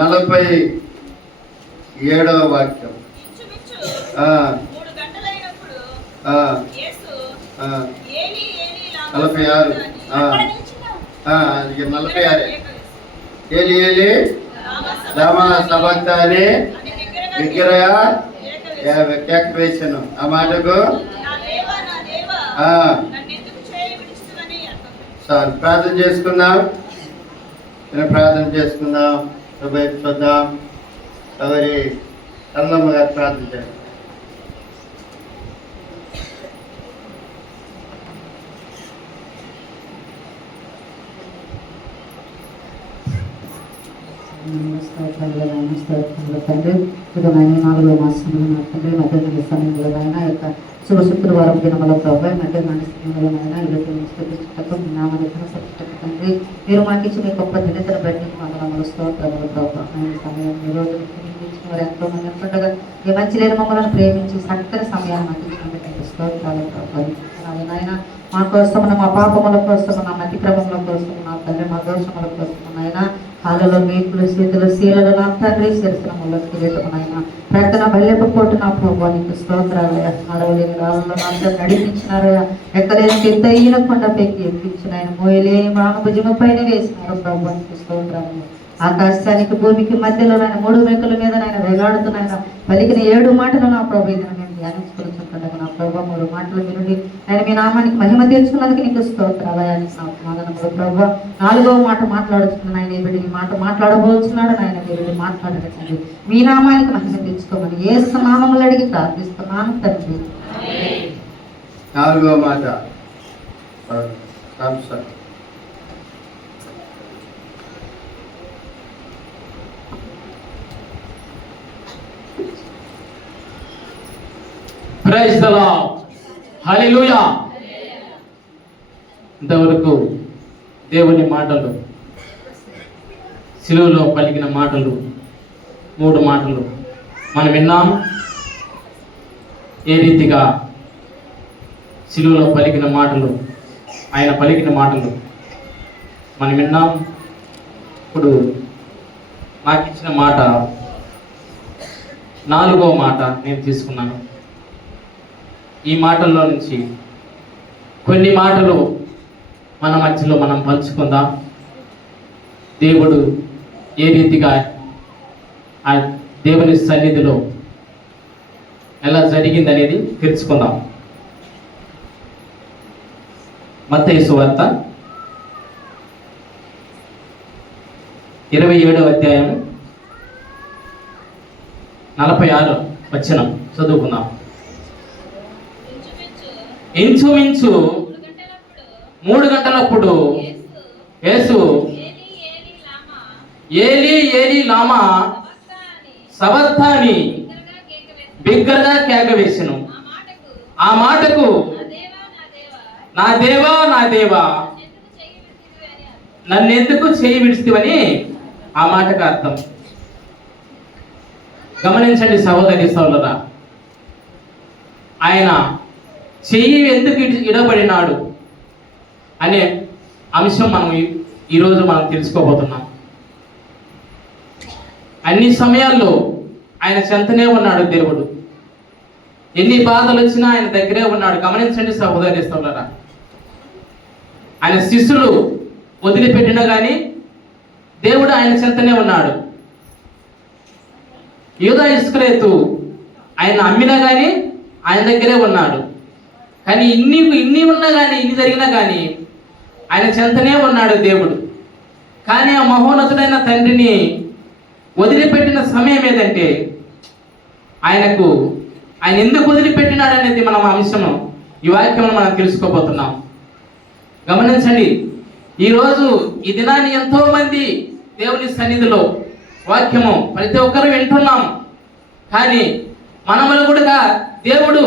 47వ వాక్యం. 46 ఏలి ఏలి లామా సబక్తాని విగ్రహ కేక వేసాను. ఆ మాటకు సార్ ప్రార్థన చేసుకుందాం. ప్రార్థన చేసుకుందాం. వైపు చూద్దాం. ఎవరి అల్లమ్మ గారు ప్రార్థన చేస్తాం. తండ్రి ఇదమైన 4వ మాసంలో నా తండ్రి మధ్యాహ్న సమయంలో అయినా యొక్క శుభ శుక్రవారం దినముల ప్రభావ మధ్యాహ్న సమయంలోనైనా ఇరుచుటకు నామనిచ్చిన సృష్టికి తండ్రి మీరు మాకు ఇచ్చిన గొప్ప దినతను బట్టి మంగళములు స్తోత్రములు ప్రభావ. సమయం ఈ రోజు వారు ఎంతో మంది ఉంటుండగా ఈ మంచి లేని మమ్మల్ని ప్రేమించి చక్కని సమయాన్ని మాకు ఇచ్చినందుకు స్తోత్రాలు ప్రభావ. నాయన మా కోసం మా పాపముల కోసం నా మతిక్రమముల కోసం నా తండ్రి మా దోషముల కోసం నాయన కాళ్ళలో మేకులు చేతులు శీలలు నా తండ్రి శిరసనములో కిరీటమునైనా ప్రకటన బల్లెపు పోటు నా ప్రభావ నీకు స్తోత్రాలయ. నడవలేని రాళ్ళలో నా నడిపించినారయ్యా. ఎక్కలేని ఎత్తైన కొండపైకి ఎక్కించిన ఆయన మోయలేని మాను భుజము పైన వేసినారు ప్రభావ నీకు స్తోత్రాలయ. ఆకాశానికి భూమికి మధ్యలో నాయన 3 మేకుల మీద నాయన వేలాడుతున్నాయన పలికిన 7 మాటలు నా ప్రభు ఇదిన మేము ధ్యానించుకుంటుండగా నా ప్రభావ 3 మాటలు వినండి ఆయన మీ నామానికి మహిమ తీర్చుకున్నందుకు నీకు స్తోత్రాలయాన్ని సమాధానములు ప్రభావ. 4వ మాట మాట్లాడుతున్నాను ఆయన ఈ మాట మాట్లాడబోతున్నాడు నాయన మీరు మాట్లాడటండి మీ నామానికి మహిమ తెచ్చుకోమని యేసు నామములు అడిగి ప్రార్థిస్తున్నాను తండ్రి. 4వ మాట ప్రైజ్ ది లార్డ్. హల్లెలూయా. ఇంతవరకు దేవుని మాటలు శిలువలో పలికిన మాటలు 3 మాటలు మనం విన్నాం. ఏ రీతిగా శిలువలో పలికిన మాటలు ఆయన పలికిన మాటలు మనం విన్నాం. ఇప్పుడు నాకు ఇచ్చిన మాట 4వ మాట నేను తీసుకున్నాను. ఈ మాటల్లో నుంచి కొన్ని మాటలు మన మధ్యలో మనం పంచుకుందాం. దేవుడు ఏ రీతిగా ఆ దేవుని సన్నిధిలో ఎలా జరిగింది అనేది తెలుసుకుందాం. మత్తయి సువార్త 27వ అధ్యాయం 46 వచనం చదువుకుందాం. ఇంచుమించు 3 గంటలప్పుడు యేసు ఏలీ ఏలీ లామా సబక్తాని బిగ్గరగా కేక వేసెను. ఆ మాటకు నా దేవా నా దేవా నన్నెందుకు చేయి విడిచితివని ఆ మాటకు అర్థం. గమనించండి సహోదరి సోదరులారా, ఆయన చెయ్యి ఎందుకు ఇడబడినాడు అనే అంశం మనం ఈరోజు మనం తెలుసుకోబోతున్నాం. అన్ని సమయాల్లో ఆయన చెంతనే ఉన్నాడు దేవుడు. ఎన్ని బాధలు వచ్చినా ఆయన దగ్గరే ఉన్నాడు. గమనించండి సహోదరి సోదరులారా, ఆయన శిష్యులు వదిలిపెట్టినా కానీ దేవుడు ఆయన చెంతనే ఉన్నాడు. యూదా ఇస్కరియోతు ఆయన అమ్మినా కానీ ఆయన దగ్గరే ఉన్నాడు. కానీ ఇన్ని ఉన్నా కానీ ఇన్ని జరిగినా కానీ ఆయన చెంతనే ఉన్నాడు దేవుడు. కానీ ఆ మహోన్నతుడైన తండ్రిని వదిలిపెట్టిన సమయం ఏదంటే ఆయన ఎందుకు వదిలిపెట్టినాడు అనేది మనం అంశం ఈ వాక్యంలో మనం తెలుసుకోబోతున్నాం. గమనించండి, ఈరోజు ఈ దినాన్ని ఎంతో మంది దేవుని సన్నిధిలో వాక్యము ప్రతి ఒక్కరు వింటున్నాం. కానీ మనములు కూడా దేవుడు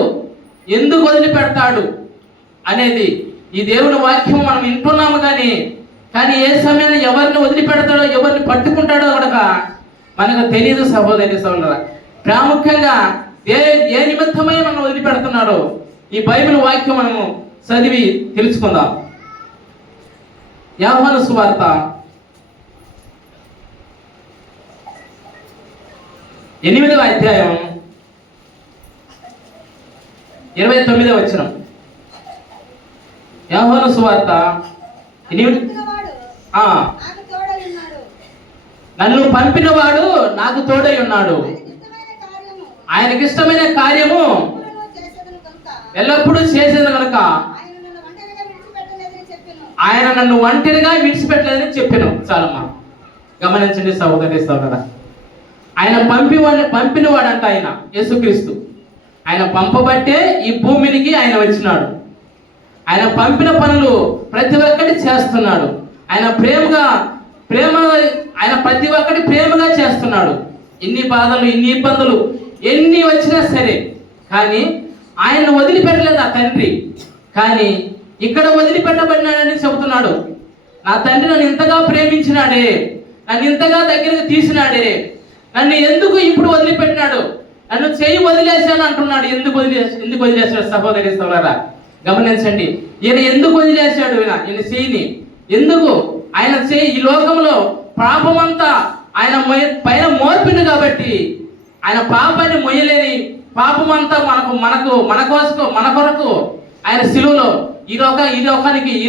ఎందుకు వదిలిపెడతాడు అనేది ఈ దేవుని వాక్యం మనం వింటున్నాము. కానీ ఏ సమయంలో ఎవరిని వదిలిపెడతాడో ఎవరిని పట్టుకుంటాడో కూడా మనకు తెలియదు సహోదరి సహోదరులారా. ప్రాముఖ్యంగా ఏ నిమిత్తమై మనం వదిలిపెడుతున్నాడో ఈ బైబిల్ వాక్యం మనము చదివి తెలుసుకుందాం. యోహాను సువార్త 8వ అధ్యాయం 29వ వచనం. యోహాను సువార్త 8. నన్ను పంపినవాడు నాకు తోడై ఉన్నాడు, ఆయనకిష్టమైన కార్యము ఎల్లప్పుడూ చేసేది కనుక ఆయన నన్ను ఒంటరిగా విడిచిపెట్టలేదని చెప్పాను. చాలమ్మా, గమనించండి సహోదరి సహోదరా, ఆయన పంపినవాడంట ఆయన యేసుక్రీస్తు. ఆయన పంపబట్టే ఈ భూమికి ఆయన వచ్చినాడు. ఆయన పంపిన పనులు ప్రతి ఒక్కటి చేస్తున్నాడు. ఆయన ప్రతి ఒక్కటి ప్రేమగా చేస్తున్నాడు. ఎన్ని బాధలు ఎన్ని ఇబ్బందులు ఎన్ని వచ్చినా సరే కానీ ఆయన వదిలిపెట్టలేదు ఆ తండ్రి. కానీ ఇక్కడ వదిలిపెట్టబడినాడని చెబుతున్నాడు. నా తండ్రి నన్ను ఇంతగా ప్రేమించినాడే, నన్ను ఇంతగా దగ్గరకు తీసినాడే, నన్ను ఎందుకు ఇప్పుడు వదిలిపెట్టినాడు, నన్ను చేయి వదిలేశాను అంటున్నాడు. ఎందుకు వదిలేశాడు సహోదరి సోదరులారా, గమనించండి. ఈయన ఎందుకు వదిలేశాడు ఈయన చేయిని? ఎందుకు ఆయన చేయి ఈ లోకంలో పాపమంతా ఆయన పైన మోర్పిండు కాబట్టి ఆయన పాపాన్ని మొయ్యలేని పాపమంతా మన కొరకు ఆయన సిలువలో ఈ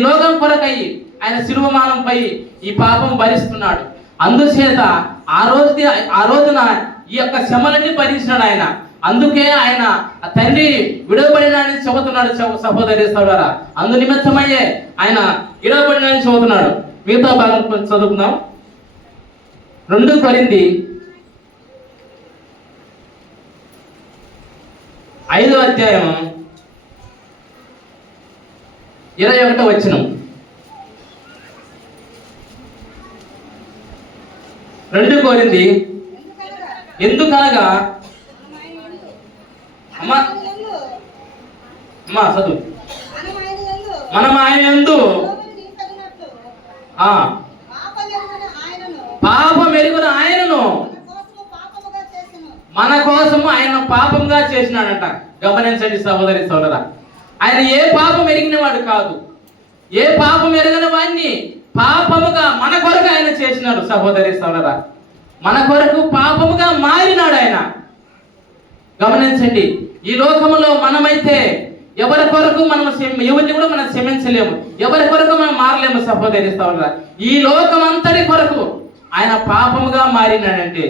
లోకం కొరకై ఆయన సిలువ మానంపై ఈ పాపం భరిస్తున్నాడు. అందుచేత ఆ రోజున ఈ యొక్క శ్రమలన్నీ భరించినాడు ఆయన. అందుకే ఆయన తండ్రి విడవబడినాడని చెబుతున్నాడు సహోదరి సోదరులారా. అందు నిమిత్తమయ్యే ఆయన విడవబడినాడని చెబుతున్నాడు. మిగతా భాగం చదువుకుందాం. 2 కొరింథీ 5వ అధ్యాయం 21వ వచనం. 2 కొరింథీ ఎందుకనగా అమ్మా చదువు. మనం ఆయన యందు పాపం ఎరుగున ఆయనను మన కోసము ఆయన పాపంగా చేసినాడంట. గమనించండి సహోదరి సోదరులారా, ఆయన ఏ పాపం ఎరిగిన వాడు కాదు. ఏ పాపం ఎరగని వాడిని పాపముగా మన కొరకు ఆయన చేసినాడు. సహోదరి సోదరులారా, మన కొరకు పాపముగా మారినాడు ఆయన. గమనించండి, ఈ లోకములో మనమైతే ఎవరి కొరకు ఎవరిని కూడా మనం క్షమించలేము, ఎవరి కొరకు మనం మారలేము. సహోదరి సోదరులారా, ఈ లోకం అంతటి కొరకు ఆయన పాపముగా మారినాడంటే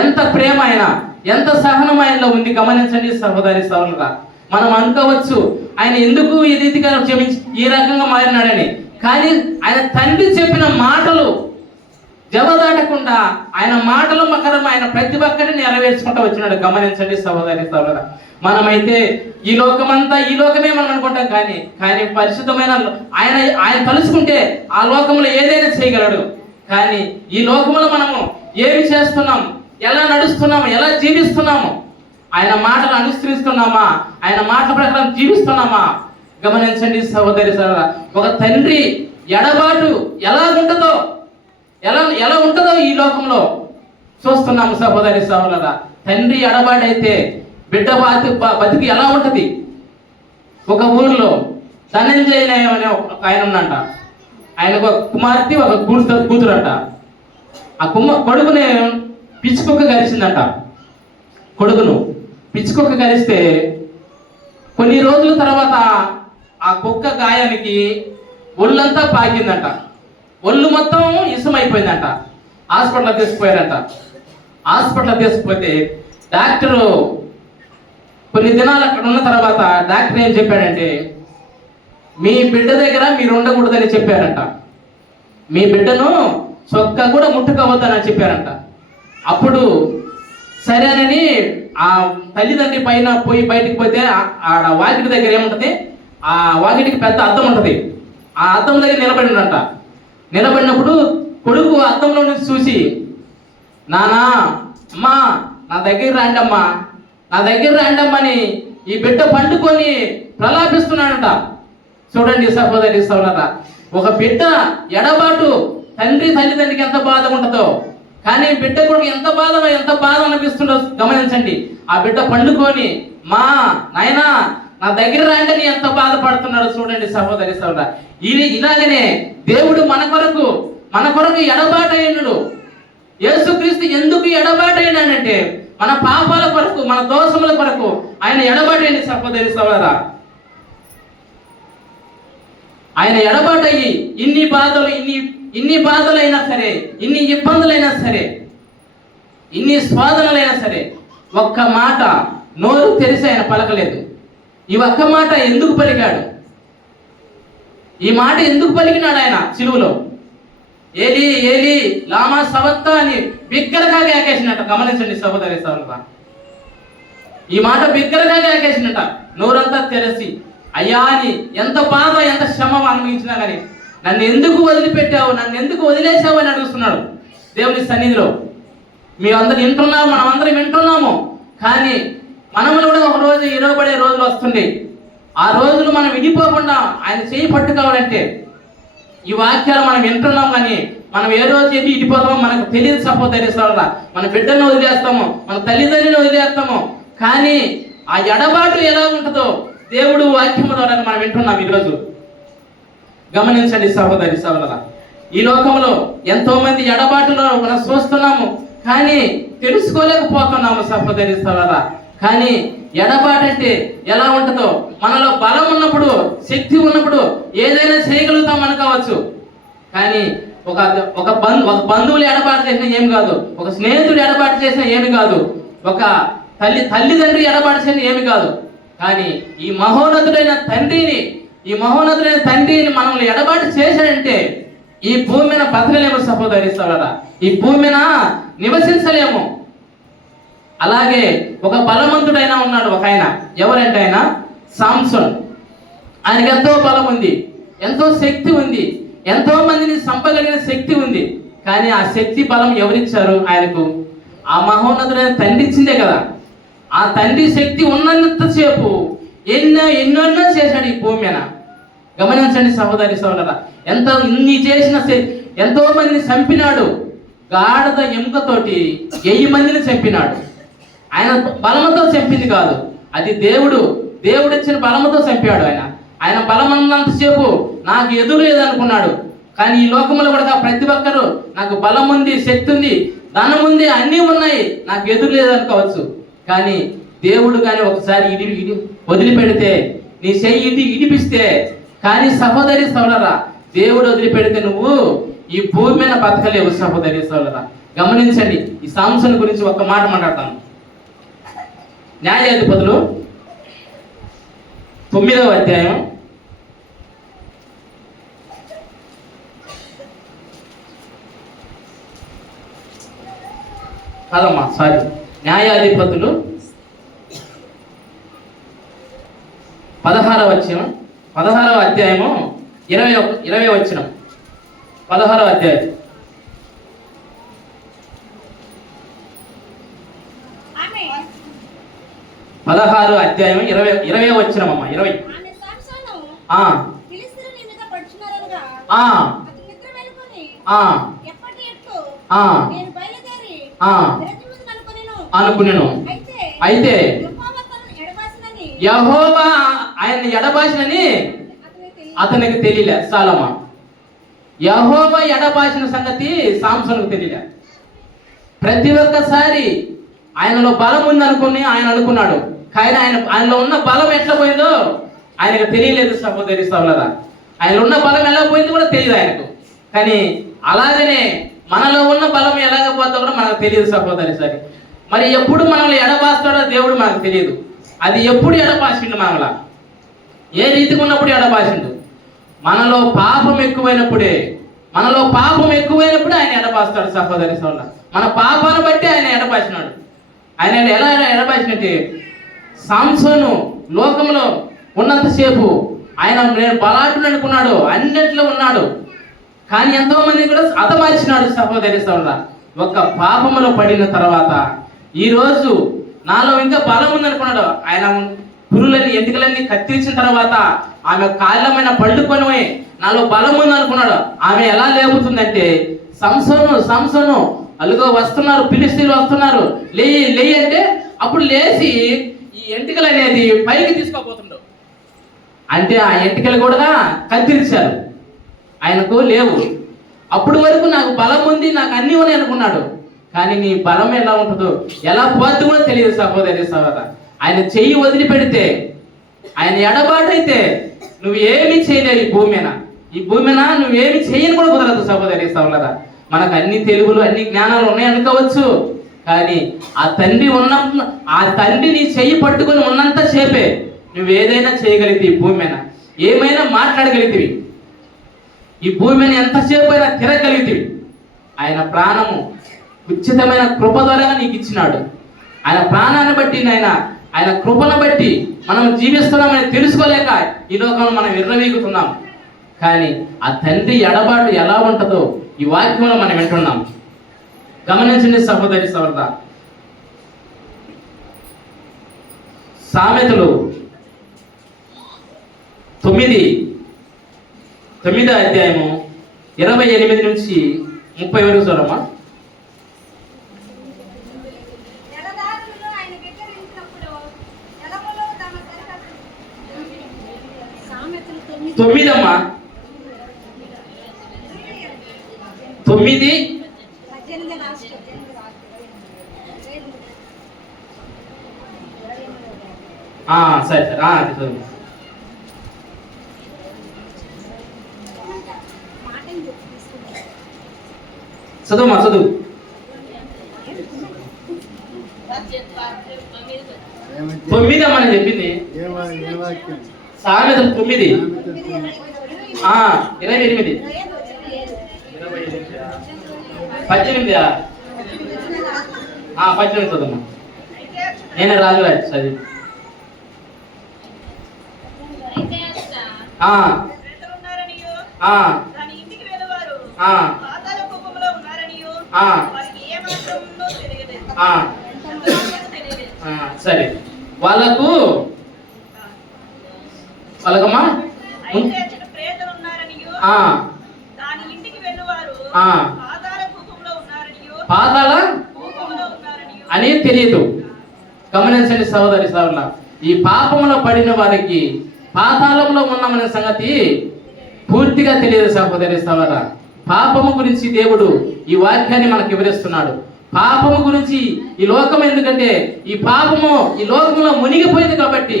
ఎంత ప్రేమ ఆయన, ఎంత సహనం ఆయనలో ఉంది. గమనించండి సహోదరి సోదరులారా, మనం అనుకోవచ్చు ఆయన ఎందుకు ఈ రీతిగా ఈ రకంగా మారినాడని. కానీ ఆయన తండ్రి చెప్పిన మాటలు జవదాటకుండా ఆయన మాటల ప్రకారం ఆయన ప్రతి ఒక్కటి నెరవేర్చుకుంటూ వచ్చినాడు. గమనించండి సహోదరి సోదరులారా, మనమైతే ఈ లోకమే మనం అనుకుంటాం. కానీ పరిశుద్ధమైన ఆయన తలుచుకుంటే ఆ లోకంలో ఏదైనా చేయగలడు. కానీ ఈ లోకంలో మనము ఏమి చేస్తున్నాము, ఎలా నడుస్తున్నాము, ఎలా జీవిస్తున్నాము, ఆయన మాటలు అనుసరిస్తున్నామా, ఆయన మాటల ప్రకారం జీవిస్తున్నామా? గమనించండి సహోదరి సోదరులారా, ఒక తండ్రి ఎడబాటు ఎలా ఉంటుందో ఎలా ఉంటుందో ఈ లోకంలో చూస్తున్నాము సహోదరి సహోదరులారా. తండ్రి ఎడబాటు అయితే బిడ్డ బతికి ఎలా ఉంటది? ఒక ఊర్లో ధనంజయ అనే ఒక ఆయన ఉందంట. ఆయనకు ఒక కుమార్తె ఒక కూతురంట. ఆ కొడుకుని పిచ్చుకుక్క కరిచిందంట. కొడుకును పిచ్చుకుక్క కరిస్తే కొన్ని రోజుల తర్వాత ఆ కుక్క గాయానికి ఒళ్ళంతా పాకిందంట. ఒళ్ళు మొత్తం ఇసమైపోయిందంట. హాస్పిటల్ తీసుకుపోయారంట. హాస్పిటల్ తీసుకుపోతే డాక్టరు కొన్ని దినాలు అక్కడ ఉన్న తర్వాత డాక్టర్ ఏం చెప్పాడంటే, మీ బిడ్డ దగ్గర మీరు ఉండకూడదని చెప్పారంట. మీ బిడ్డను చొక్కా కూడా ముట్టుకోవద్దని చెప్పారంట. అప్పుడు సరేనని ఆ తల్లిదండ్రి పైన పోయి బయటికి పోతే ఆడ వాకిటి దగ్గర ఏముంటుంది, ఆ వాకిటికి పెద్ద అద్దం ఉంటుంది. ఆ అద్దం దగ్గర నిలబడినంట. నిలబడినప్పుడు కొడుకు అద్దంలో నుంచి చూసి, నానా అమ్మా నా దగ్గర రాండమ్మా, నా దగ్గర రాండమ్మని ఈ బిడ్డ పండుకొని ప్రలాపిస్తున్నాడంట. చూడండి సహోదరి సోదరులారా, ఒక బిడ్డ ఎడబాటు తల్లిదండ్రికి ఎంత బాధ ఉంటుందో, కానీ బిడ్డ కూడా ఎంత బాధ అనిపిస్తుందో గమనించండి. ఆ బిడ్డ పండుకొని మా నాయనా నా దగ్గర రాండని ఎంత బాధపడుతున్నాడో చూడండి సహోదరి సోదరులారా. ఇలాగనే దేవుడు మన కొరకు ఎడబాటైనడు. యేసుక్రీస్తు ఎందుకు ఎడబాటైనాడంటే మన పాపాల కొరకు, మన దోషముల కొరకు ఆయన ఎడబాటైన సహోదరి సోదరులారా. ఆయన ఎడబాటయ్యి ఇన్ని బాధలైనా సరే, ఇన్ని ఇబ్బందులైనా సరే, ఇన్ని స్వాదనలైనా సరే ఒక్క మాట నోరు తెరిసి ఆయన పలకలేదు. ఈ ఒక్క మాట ఎందుకు పలికాడు? ఈ మాట ఎందుకు పలికినాడు ఆయన సిలువలో? ఏలి ఏలి లామా సబక్తా అని బిగ్గరగా కేకేసినట్ట. గమనించండి సహోదరి సోదరులారా, ఈ మాట బిగ్గరగా కేకేసినట్ట. నోరంతా తెరసి అయ్యా అని ఎంత బాధ ఎంత శ్రమ అనుభవించినా కానీ నన్ను ఎందుకు వదిలిపెట్టావు, నన్ను ఎందుకు వదిలేసావు అని అడుగుతున్నాడు దేవుని సన్నిధిలో. మేమందరం వింటున్నాము, మనమందరం వింటున్నాము. కానీ మనములు కూడా ఒక రోజు ఇరవబడే రోజులు వస్తుంది. ఆ రోజులు మనం విడిపోకుండా ఆయన చేయి పట్టుకోవాలంటే ఈ వాక్యాలు మనం వింటున్నాం, కానీ మనం ఏ రోజు ఏది ఇడిపోతామో మనకు తెలియదు సహోదరి సోదరులారా. మన బిడ్డలను వదిలేస్తాము, మన తల్లిదండ్రులను వదిలేస్తాము. కానీ ఆ ఎడబాటు ఎలా ఉంటుందో దేవుడు వాక్యము ద్వారా మనం వింటున్నాం ఈరోజు. గమనించండి సహోదరి సోదరులారా, ఈ లోకంలో ఎంతో మంది ఎడబాటులో మనం చూస్తున్నాము, కానీ తెలుసుకోలేకపోతున్నాము సహోదరి సోదరులారా. కానీ ఎడబాటు అంటే ఎలా ఉంటుందో, మనలో బలం ఉన్నప్పుడు, శక్తి ఉన్నప్పుడు ఏదైనా చేయగలుగుతాం అనుకోవచ్చు. కానీ ఒక బంధువులు ఎడబాటు చేసినా ఏమి కాదు, ఒక స్నేహితుడు ఎడబాటు చేసినా ఏమి కాదు, ఒక తల్లిదండ్రి ఎడబాటు చేసినా ఏమి కాదు. కానీ ఈ మహోన్నతుడైన తండ్రిని మనల్ని ఎడబాటు చేశాడంటే ఈ భూమి మీద బతకలేము సహోదరి సోదరులారా, ఈ భూమి మీద నివసించలేము. అలాగే ఒక బలవంతుడైనా ఉన్నాడు ఒక ఆయన. ఎవరంటే ఆయన సాంసన్. ఆయనకి ఎంతో బలం ఉంది, ఎంతో శక్తి ఉంది, ఎంతో మందిని చంపగలిగిన శక్తి ఉంది. కానీ ఆ శక్తి బలం ఎవరిచ్చారు ఆయనకు? ఆ మహోన్నతుడైన తండ్రి ఇచ్చిందే కదా. ఆ తండ్రి శక్తి ఉన్నంతసేపు ఎన్నో చేశాడు ఈ భూమి మీద. గమనించండి సహోదరి సోదరులారా, ఇన్ని చేసిన ఎంతో మందిని చంపినాడు. గాఢత ఎముకతోటి 1000 మందిని చంపినాడు. ఆయన బలముతో చంపింది కాదు, అది దేవుడు ఇచ్చిన బలముతో చంపాడు. ఆయన బలం అన్నంతసేపు నాకు ఎదురు లేదనుకున్నాడు. కానీ ఈ లోకంలో కూడా ప్రతి ఒక్కరు నాకు బలం ఉంది, శక్తి ఉంది, ధనం ఉంది, అన్నీ ఉన్నాయి, నాకు ఎదురు లేదనుకోవచ్చు. కానీ దేవుడు కానీ ఒకసారి వదిలిపెడితే, నీ చెయ్యి ఇడిపిస్తే, కానీ సహోదరి సోదరులారా, దేవుడు వదిలిపెడితే నువ్వు ఈ భూమి మీద బతకలేవు సహోదరి సోదరులారా. గమనించండి, ఈ సాంసన్ గురించి ఒక మాట మాట్లాడతాను. న్యాయాధిపతులు 9వ అధ్యాయం 16వ అధ్యాయము 20వ వచనం. 16వ అధ్యాయం 20వ వచనం అమ్మ. 20. ఆ ఫిలిష్తీయులు నీ మీద పడుచున్నారనగా ఆ అతని నిద్ర మేలుకొని ఆ ఎప్పటి ఎట్లు ఆ నేను బయలుదేరి ఆ విరచిముందు అనుకునేను. అయితే యెహోవా ఆయన ఎడబాసినని అతనికి తెలియలే. సాలమా యెహోవా ఎడబాసిన సంగతి సాంసోనుకు తెలియలే. ప్రతి ఒక్కసారి ఆయనలో బలం ఉంది అనుకుని ఆయన అనుకున్నాడు, కానీ ఆయనలో ఉన్న బలం ఎట్లా పోయిందో ఆయనకు తెలియలేదు. సహోదరి సోదరులారా, ఆయనలో ఉన్న బలం ఎలా పోయిందో కూడా తెలియదు ఆయనకు. కానీ అలాగనే మనలో ఉన్న బలం ఎలాగపోతుందో కూడా మనకు తెలియదు సహోదరి. సరే, మరి ఎప్పుడు మనల్ని ఎడబాస్తాడో దేవుడు మనకు తెలియదు. అది ఎప్పుడు ఎడబాసిండు, మనలా ఏ రీతిగా ఉన్నప్పుడు ఎడబాసిండు. మనలో పాపం ఎక్కువైనప్పుడే ఆయన ఎడబాస్తాడు సహోదరి సోదరులారా. మన పాపాన్ని బట్టి ఆయన ఎడబాసినాడు. ఆయన ఎలా ఎడబాసినట్టే, సాంసోను లోకంలో ఉన్నంతసేపు ఆయన నేను బలాఢ్యుడు అనుకున్నాడు, అన్నిట్లో ఉన్నాడు. కానీ ఎంతో మంది కూడా హతమార్చినాడు సహోదరి సోదరులారా. ఒక్క పాపములో పడిన తర్వాత ఈరోజు నాలో ఇంకా బలం ఉందనుకున్నాడు. ఆయన పురులని ఎంటికలన్నీ కత్తిరించిన తర్వాత ఆమె కాళ్ళమైన పళ్ళుకొని నాలో బలం ఉందనుకున్నాడు. ఆమె ఎలా లేపుతుందంటే, సంసోను అలుగో వస్తున్నారు, ఫిలిష్తీయులు వస్తున్నారు, లేయి అంటే అప్పుడు లేచి ఈ ఎంటికలు అనేది పైకి తీసుకోబోతుండు. అంటే ఆ ఎంటికలు కూడా కత్తిరించారు, ఆయనకు లేవు. అప్పుడు వరకు నాకు బలం ఉంది, నాకు అన్నీ ఉన్నాయి అనుకున్నాడు. కానీ నీ బలం ఎలా ఉంటుందో, ఎలా పోద్దు కూడా తెలియదు సహోదరి సహోదర. ఆయన చెయ్యి వదిలిపెడితే, ఆయన ఎడబాటైతే నువ్వు ఏమి చేయలేవు. ఈ భూమి మీద నువ్వేమి చేయని కూడా కుదరదు సహోదరి సహోదర. మనకు అన్ని తెలుగులు అన్ని జ్ఞానాలు ఉన్నాయి అనుకోవచ్చు, కానీ ఆ తండ్రి నీ చెయ్యి పట్టుకొని ఉన్నంత సేపే నువ్వు ఏదైనా చేయగలిగితే, ఈ భూమి మీద ఏమైనా మాట్లాడగలిగితే, ఈ భూమి మీద ఎంతసేపు అయినా తిరగలిగితే. ఆయన ప్రాణము ఉచితమైన కృప ద్వారా నీకు ఇచ్చినాడు. ఆయన ప్రాణాన్ని బట్టి ఆయన కృపను బట్టి మనం జీవిస్తున్నామని తెలుసుకోలేక ఈ లోకంలో మనం విర్రవీగుతున్నాం. కానీ ఆ తండ్రి ఎడబాటు ఎలా ఉంటుందో ఈ వాక్యంలో మనం వింటున్నాం. గమనించండి సహోదరి సోదరుడా. సామెతలు 9వ అధ్యాయము 28 నుంచి 30 వరకు చూడమ్మా. తొమ్మిదమ్మా 9 సరే అది చదువు. చదువుమా చదువు. తొమ్మిదమ్మని చెప్పింది సామెతలు 9 28 18 18 చదువుమా. నేనే రాజురాజు చదివి. సరే, వాళ్ళకమ్మా పాతాళ అని తెలియదు. గమనించండి సహోదరి సోదరులా, ఈ పాపంలో పడిన వారికి పాతాళంలో ఉన్నామనే సంగతి పూర్తిగా తెలియదు సహోదరి సోదరులా. పాపము గురించి దేవుడు ఈ వాక్యాన్ని మనకు వివరిస్తున్నాడు. పాపము గురించి ఈ లోకం, ఎందుకంటే ఈ పాపము ఈ లోకంలో మునిగిపోయింది కాబట్టి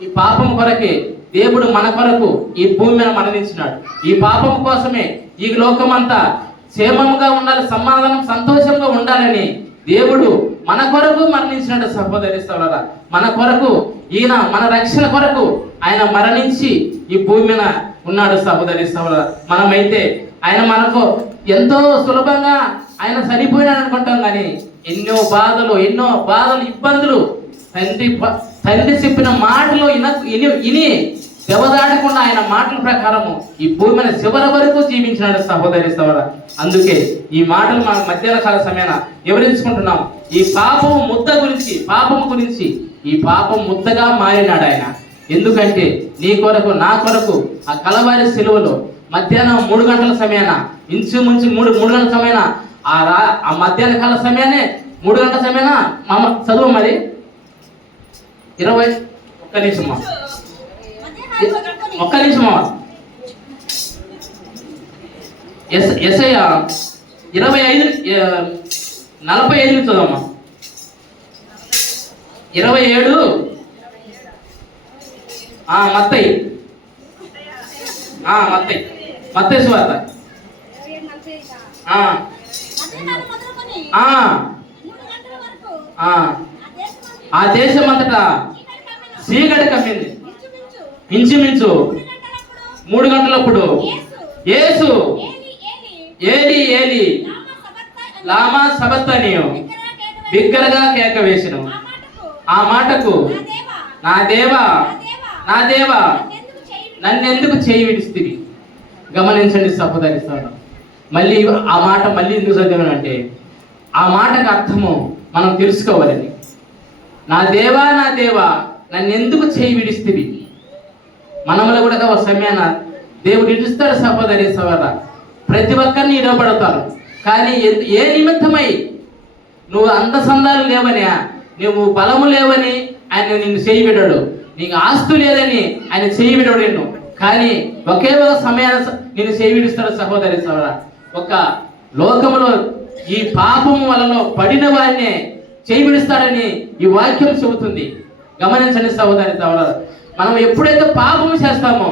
ఈ పాపము కొరకే దేవుడు మన కొరకు ఈ భూమి మీద మరణించినాడు. ఈ పాపము కోసమే ఈ లోకమంతా క్షేమంగా ఉండాలి, సమాధానం సంతోషంగా ఉండాలని దేవుడు మన కొరకు మరణించినాడు సహోదరి సోదరులా. మన కొరకు ఈయన మన రక్షణ కొరకు ఆయన మరణించి ఈ భూమి మీద ఉన్నాడు సహోదరి సోదరులా. మనమైతే ఆయన మనకు ఎంతో సులభంగా ఆయన చనిపోయినాడు అనుకుంటాం, కానీ ఎన్నో బాధలు ఇబ్బందులు తండ్రి చెప్పిన మాటలు ఇని దెబ్బదాటకుండా ఆయన మాటల ప్రకారము ఈ భూమి మీద చివరి వరకు జీవించినాడు సహోదరి సోదరులా. అందుకే ఈ మాటలు మన మధ్యాహ్న కాల సమయాన వివరించుకుంటున్నాం. ఈ పాపము గురించి ఈ పాపం ముద్దగా మారినాడు ఆయన. ఎందుకంటే నీ కొరకు నా కొరకు ఆ కలవారి సిలువలో మధ్యాహ్నం 3 గంటల సమయాన ఇంచుమించు 3 గంటల సమయాన ఆ మధ్యాహ్న కాల సమయానే 3 గంటల సమయాన చదువు మరి 20 ఒక్క నిమిషం ఎస్ఐ 45 చదవమ్మా 27 మత్తయి మత్తయి సువార్త ఆ దేశం అంతటా చీకటి కమ్మింది. ఇంచుమించు 3 గంటలప్పుడు యేసు ఏలి ఏలి లామా సబక్తనీ బిగ్గరగా కేక వేసెను. ఆ మాటకు నా దేవా నా దేవా నన్నెందుకు చేయి విడిస్తివి. గమనించండి సహోదరి సోదరులు, మళ్ళీ ఆ మాట మళ్ళీ ఎందుకు చదివానంటే ఆ మాటకు అర్థము మనం తెలుసుకోవాలని. నా దేవా నా దేవా నన్నెందుకు చేయి విడిస్తివి. మనములు కూడా ఒక సమయాన దేవుడు ఇడుస్తాడు సహోదరి సోదర. ప్రతి ఒక్కరిని ఇడవబడతారు. కానీ ఏ నిమిత్తమై నువ్వు అందసందాలు లేవని, నువ్వు బలము లేవని ఆయన నిన్ను చేయి విడాడు, నీకు ఆస్తు లేదని ఆయన చేయి విడాడు నిన్ను. కానీ ఒకే ఒక సమయాన్ని నేను చేయి విడుస్తాడు సహోదరి సోదర. ఒక లోకములో ఈ పాపము వలలో పడిన వారినే చేయి విడుస్తాడని ఈ వాక్యం చెబుతుంది. గమనించండి సహోదరి సోదర, మనం ఎప్పుడైతే పాపము చేస్తామో,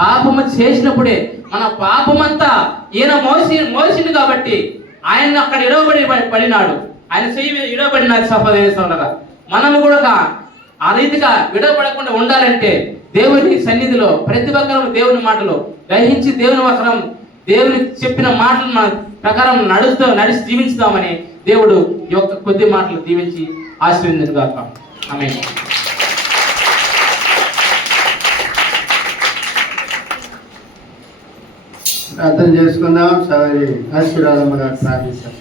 పాపము చేసినప్పుడే మన పాపమంతా ఈయన మోసిండు కాబట్టి ఆయన అక్కడ పడినాడు, ఆయన చెయ్యి విడవబడినాడు సహోదరి సోదర. మనము కూడా ఆ రీతిగా విడవబడకుండా ఉండాలంటే దేవుని సన్నిధిలో ప్రతి ఒక్కరూ దేవుని మాటలు గ్రహించి దేవుని చెప్పిన మాటల ప్రకారం నడిచి జీవించుదామని దేవుడు ఈ యొక్క కొద్ది మాటలు దీవించి ఆశీర్వదించుగాక. ఆమేన్. ప్రార్థన చేసుకుందాం. సవరి ఆశీర్వాదమ్మ గారు ప్రార్థిస్తారు.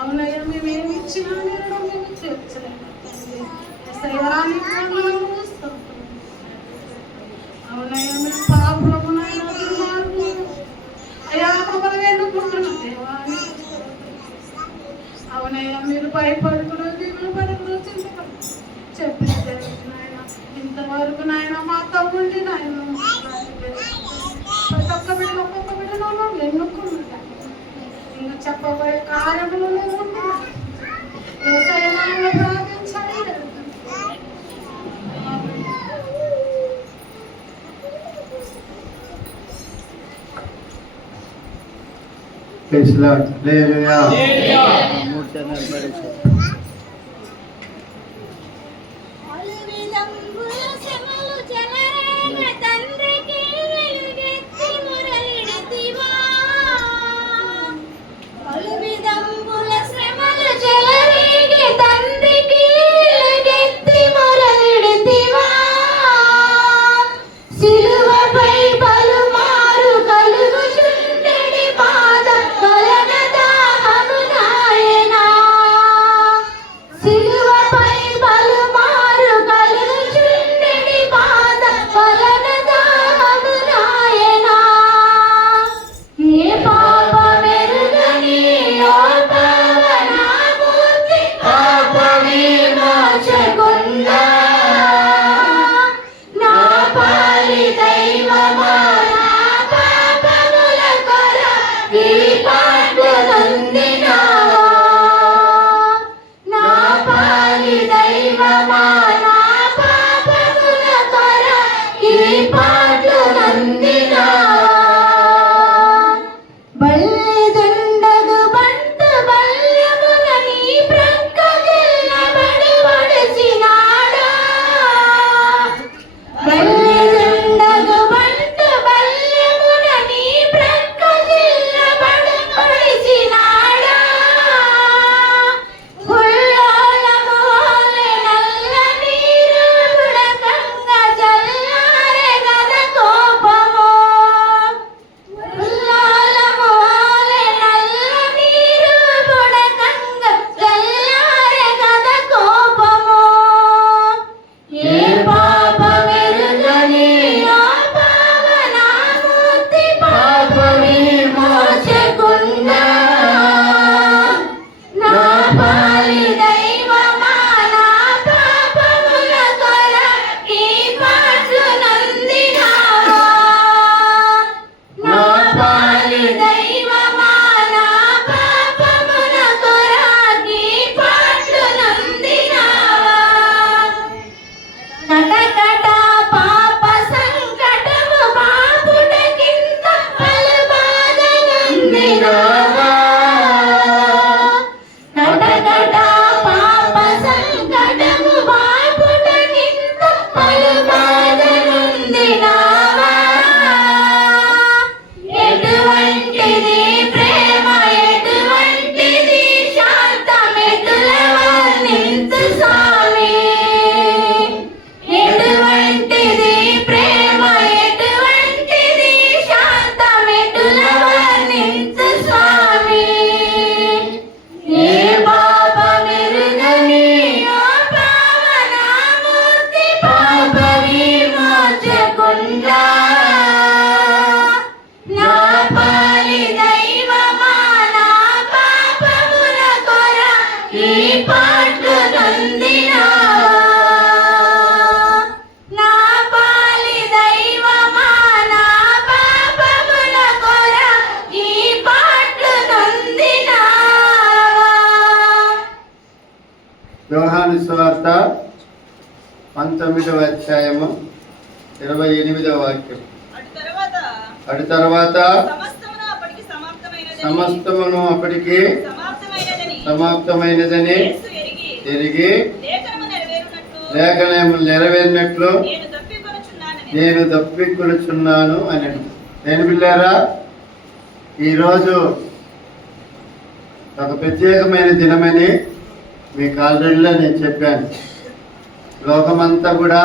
అవునయ్యా, మేమేమి ఇచ్చినా మేము తీర్చలేము. అవునయ్యా, మేము పాపమునైనా అయ్యా మమ్మల్ని ఎన్నుకుంటున్నాం దేవా. అవునయ్యా, మీరు భయపడుకుడు దిగులు పడుకుడు చింతపడు చెప్పిన నాయన ఇంతవరకు నాయన మా తమ్ముండి నాయన ప్రతి ఒక్క బిడ్డను ఎన్నుకున్నాడు. ఇంకా చెప్పబోయే కార్యములలో ప్రార్థించాలి. Praise the Lord. Hallelujah. ఈ పాటలు నొందినావా నా పాలి దైవమా నా పాపముల కొర ఈ పాటలు నొందినావా. యోహాను సువార్త 19వ అధ్యాయము 28వ వాక్యం. అటు తర్వాత సమస్తమును అప్పటికి సమాప్తమైనదని తిరిగి లేఖనము నెరవేరినట్లు నేను దప్పికొనుచున్నాను అని. నేను పిల్లారా, ఈరోజు ఒక ప్రత్యేకమైన దినమని మీకు ఆల్రెడీలో నేను చెప్పాను. లోకమంతా కూడా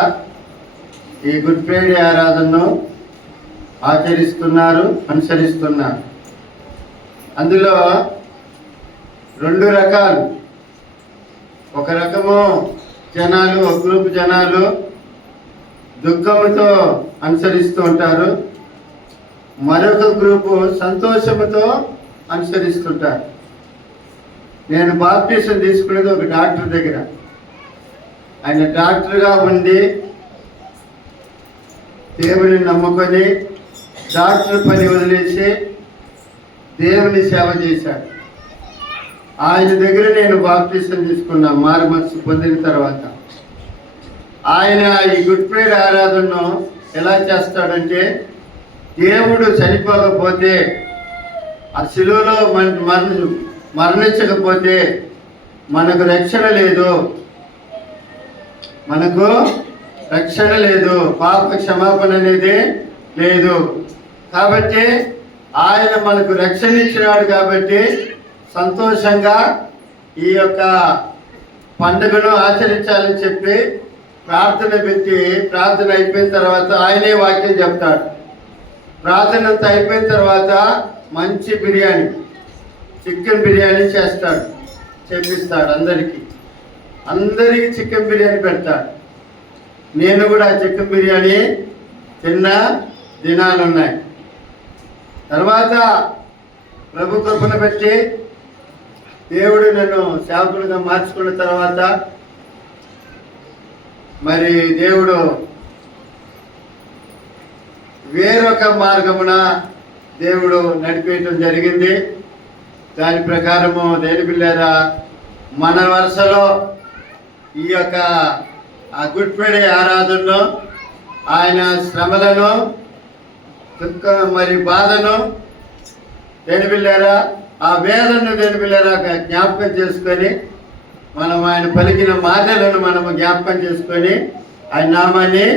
ఈ గుడ్ ఫ్రైడే ఆరాధనను ఆచరిస్తున్నారు, అనుసరిస్తున్నారు. అందులో 2 రకాలు. ఒక రకము జనాలు, ఒక గ్రూప్ జనాలు దుఃఖముతో అనుసరిస్తూ ఉంటారు. మరొక గ్రూపు సంతోషముతో అనుసరిస్తుంటారు. నేను బాప్టిజం తీసుకునేది ఒక డాక్టర్ దగ్గర. ఆయన డాక్టర్గా ఉండి దేవుని నమ్ముకొని డాక్టర్ పని వదిలేసి దేవుని సేవ చేశాడు. ఆయన దగ్గర నేను బాప్టిజం తీసుకున్నా మారుమనసు పొందిన తర్వాత. ఆయన ఈ గుడ్ ఫ్రైడే ఆరాధనను ఎలా చేస్తాడంటే, దేవుడు చనిపోకపోతే, ఆ శిలువలో మరణించకపోతే మనకు రక్షణ లేదు, మనకు రక్షణ లేదు, పాప క్షమాపణ అనేది లేదు. కాబట్టి ఆయన మనకు రక్షణ ఇచ్చినాడు. కాబట్టి సంతోషంగా ఈ యొక్క పండుగను ఆచరించాలని చెప్పి ప్రార్థన పెట్టి, ప్రార్థన అయిపోయిన తర్వాత ఆయనే వాక్యం చెప్తాడు. ప్రార్థన అంతా అయిపోయిన తర్వాత మంచి బిర్యానీ, చికెన్ బిర్యానీ చేస్తాడు, చేపిస్తాడు. అందరికీ చికెన్ బిర్యానీ పెడతాడు. నేను కూడా చికెన్ బిర్యానీ తిన్న దినాలు ఉన్నాయి. తర్వాత ప్రభు కృపను పెట్టి దేవుడు నన్ను సేవకులుగా మార్చుకున్న తర్వాత మరి దేవుడు వేరొక మార్గమున దేవుడు నడిపేయటం జరిగింది. దాని ప్రకారము దేని పిల్లారా, మన వరుసలో ఈ యొక్క గుడ్ ఫ్రైడే ఆరాధనలో ఆయన శ్రమలను, మరి బాధను దేని పిల్లారా, ఆ వేదనను దేని పిల్లారా జ్ఞాపకం చేసుకొని, మనం ఆయన పలికిన మాటలను మనము జ్ఞాపకం చేసుకొని ఆయన నామాన్ని,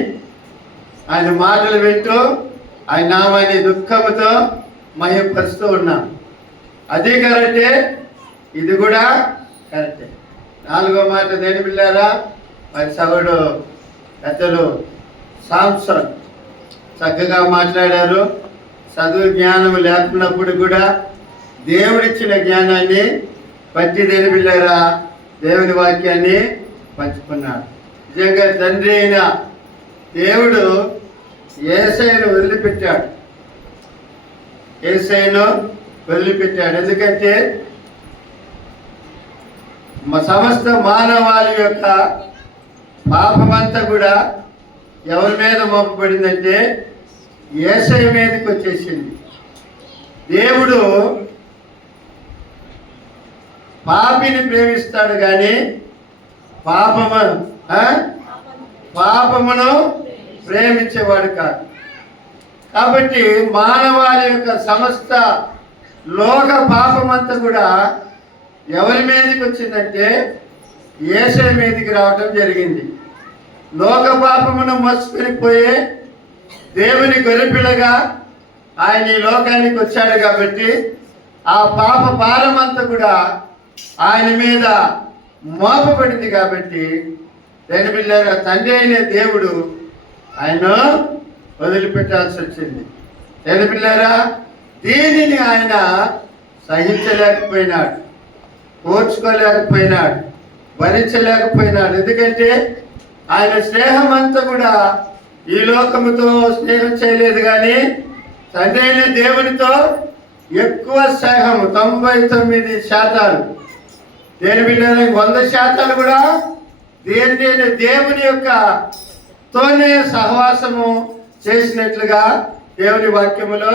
ఆయన మాటలు వింటూ ఆయన నామాన్ని దుఃఖముతో మహిమపరుస్తూ ఉన్నాం. అది కరెక్టే, ఇది కూడా కరెక్టే. 4వ మాట దేని పిల్లారా, మరి సభడు పెద్దలు సాంసన్ చక్కగా మాట్లాడారు. చదువు జ్ఞానం లేకున్నప్పుడు కూడా దేవుడిచ్చిన జ్ఞానాన్ని పట్టి దేని పిల్లారా దేవుని వాక్యాన్ని పంచుకున్నాడు. నిజంగా తండ్రి అయిన దేవుడు యేసయ్యను వదిలిపెట్టాడు. ఎందుకంటే సమస్త మానవాళి యొక్క పాపమంతా కూడా ఎవరి మీద మోపబడిందంటే యేసయ్య మీదకి వచ్చేసింది. దేవుడు పాపిని ప్రేమిస్తాడు కానీ పాపమును ప్రేమించేవాడు కాదు. కాబట్టి మానవాళి యొక్క సమస్త లోక పాపమంతా కూడా ఎవరి మీదకి వచ్చిందంటే యేసయ్య మీదకి రావటం జరిగింది. లోక పాపమును మోసుకొని పోయే దేవుని గొర్రెపిల్లగా ఆయన ఈ లోకానికి వచ్చాడు. కాబట్టి ఆ పాప భారమంతా కూడా ఆయన మీద మోపబడింది. కాబట్టి దేని పిల్లరా తండ్రి అయిన దేవుడు ఆయన వదిలిపెట్టాల్సి వచ్చింది. దేని పిల్లరా దీనిని ఆయన సహించలేకపోయినాడు, ఓర్చుకోలేకపోయినాడు, భరించలేకపోయినాడు. ఎందుకంటే ఆయన స్నేహం అంతా కూడా ఈ లోకముతో స్నేహం చేయలేదు కానీ తండ్రి అయిన దేవునితో ఎక్కువ స్నేహము 99% దేని బిడ్డలు 100% కూడా దేవుని యొక్క తోనే సహవాసము చేసినట్లుగా దేవుని వాక్యములో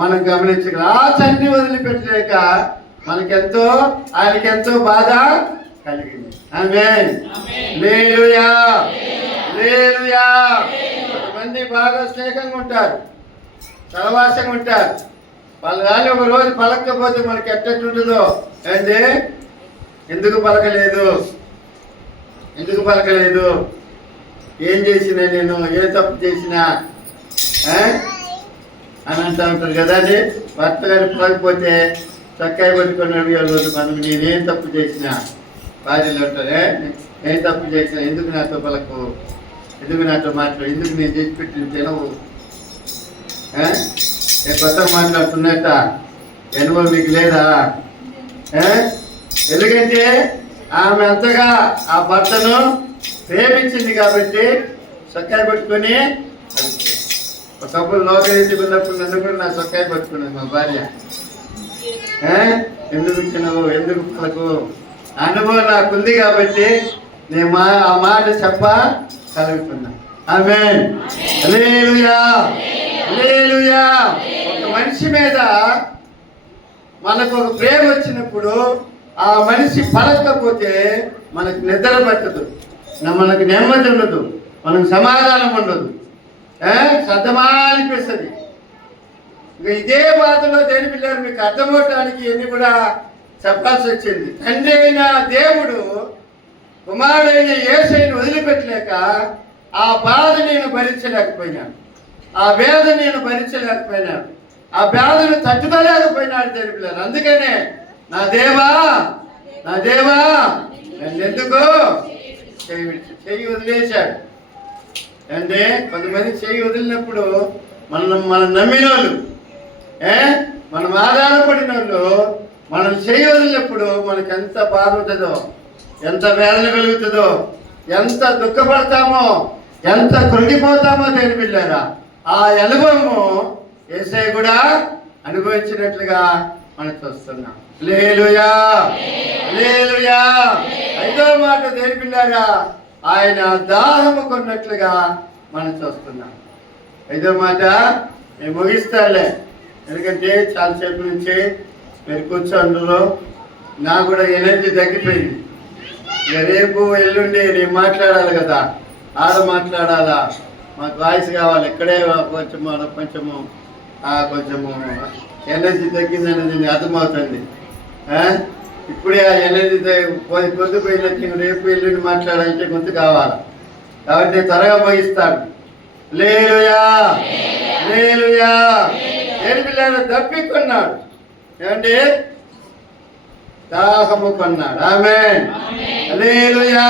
మనం గమనించగలం. ఆ తండ్రి వదిలిపెట్టలేక ఆయనకెంతో బాధ కలిగింది. ఆమేన్. హల్లెలూయా. హల్లెలూయా. కొంతమంది బాగా స్నేహంగా ఉంటారు, సహవాసంగా ఉంటారు. వాళ్ళ కానీ ఒక రోజు పలకపోతే మనకి ఎట్టట్టుంటుందో అంటే ఎందుకు పలకలేదు, ఏం చేసినా నేను, ఏ తప్పు చేసినా అని అంటూ ఉంటారు కదా. అది భర్త గారు పలకపోతే చక్కాయ పట్టుకున్నాడు వాళ్ళు మనకు నేనేం తప్పు చేసినా భార్యలు ఉంటారే, ఏం తప్పు చేసినా ఎందుకు నాతో పలకు, ఎందుకు నాతో మాట్లాడు, ఎందుకు నేను చేసి పెట్టిన తినవు, కొత్తగా మాట్లాడుతున్నట్ట అనుభవం మీకు లేదా? ఎందుకంటే ఆమె అంతగా ఆ భర్తను ప్రేమించింది కాబట్టి చొక్కాయ పట్టుకొని ఒకప్పుడు లోకరీతికున్నప్పుడు నన్ను కూడా నా చొక్కాయ పట్టుకున్నది మా భార్య. ఎందుకు తినవు, ఎందుకు పలకు అనుభవం నాకుంది కాబట్టి నేను ఆ మాట చెప్పగలుగుతున్నా. ఆమేన్. హల్లెలూయా. హల్లెలూయా. ఒక మనిషి మీద మనకు ఒక ప్రేమ వచ్చినప్పుడు ఆ మనిషి పలకపోతే మనకు నిద్ర పట్టదు, మనకు నెమ్మది ఉండదు, మనకు సమాధానం ఉండదు, సద్దమా అనిపిస్తుంది. ఇంకా ఇదే బాధలో దేని పిల్లలు మీకు అర్థమవటానికి ఎన్ని కూడా చెప్పాల్సి వచ్చింది. తండ్రి అయిన దేవుడు కుమారుడైన యేసయ్యను వదిలిపెట్టలేక ఆ బాధ నేను భరించలేకపోయినాను, ఆ వేదన నేను భరించలేకపోయినాను, ఆ బాధను తట్టుకోలేకపోయినాడు దేని పిల్లలు. అందుకనే నా దేవా నన్నెందుకు చెయ్యి వదిలేశాడు అంటే కొంతమంది చెయ్యి వదిలినప్పుడు మనం నమ్మిన వాళ్ళు, మనం ఆధారపడిన వాళ్ళు మనం చెయ్యి వదిలినప్పుడు మనకు ఎంత బాధ ఉంటుందో, ఎంత వేదన కలుగుతుందో, ఎంత దుఃఖపడతామో, ఎంత కృంగిపోతామో దేని పిల్లారా. ఆ అనుభవము యేసయ్య కూడా అనుభవించినట్లుగా మనం చూస్తున్నాం. హల్లెలూయా. హల్లెలూయా. 5వ మాట దేని పిల్లారా, ఆయన దాహము కొన్నట్లుగా మనం చూస్తున్నాం. 5వ మాట నేను ముగిస్తాలే, ఎందుకంటే చాలాసేపు నుంచి మీరు కూర్చోందులో నాకు కూడా ఎనర్జీ తగ్గిపోయింది. ఇక రేపు ఎల్లుండి నేను మాట్లాడాలి కదా, మాట్లాడాలా, మాకు వాయిస్ కావాలి. ఇక్కడే కొంచెము ఎనర్జీ తగ్గిందనేది అర్థమవుతుంది. ఇప్పుడే ఆ ఎనర్జీ పొద్దుపోయినట్టు రేపు ఎల్లుండి మాట్లాడాలంటే గొంతు కావాలి కాబట్టి త్వరగా ముగిస్తాను. హల్లెలూయా. హల్లెలూయా. ఏడు పిల్లలు తప్పికొన్నాడు, ఏమండి దాహము కొన్నాడు. ఆమేన్. హల్లెలూయా.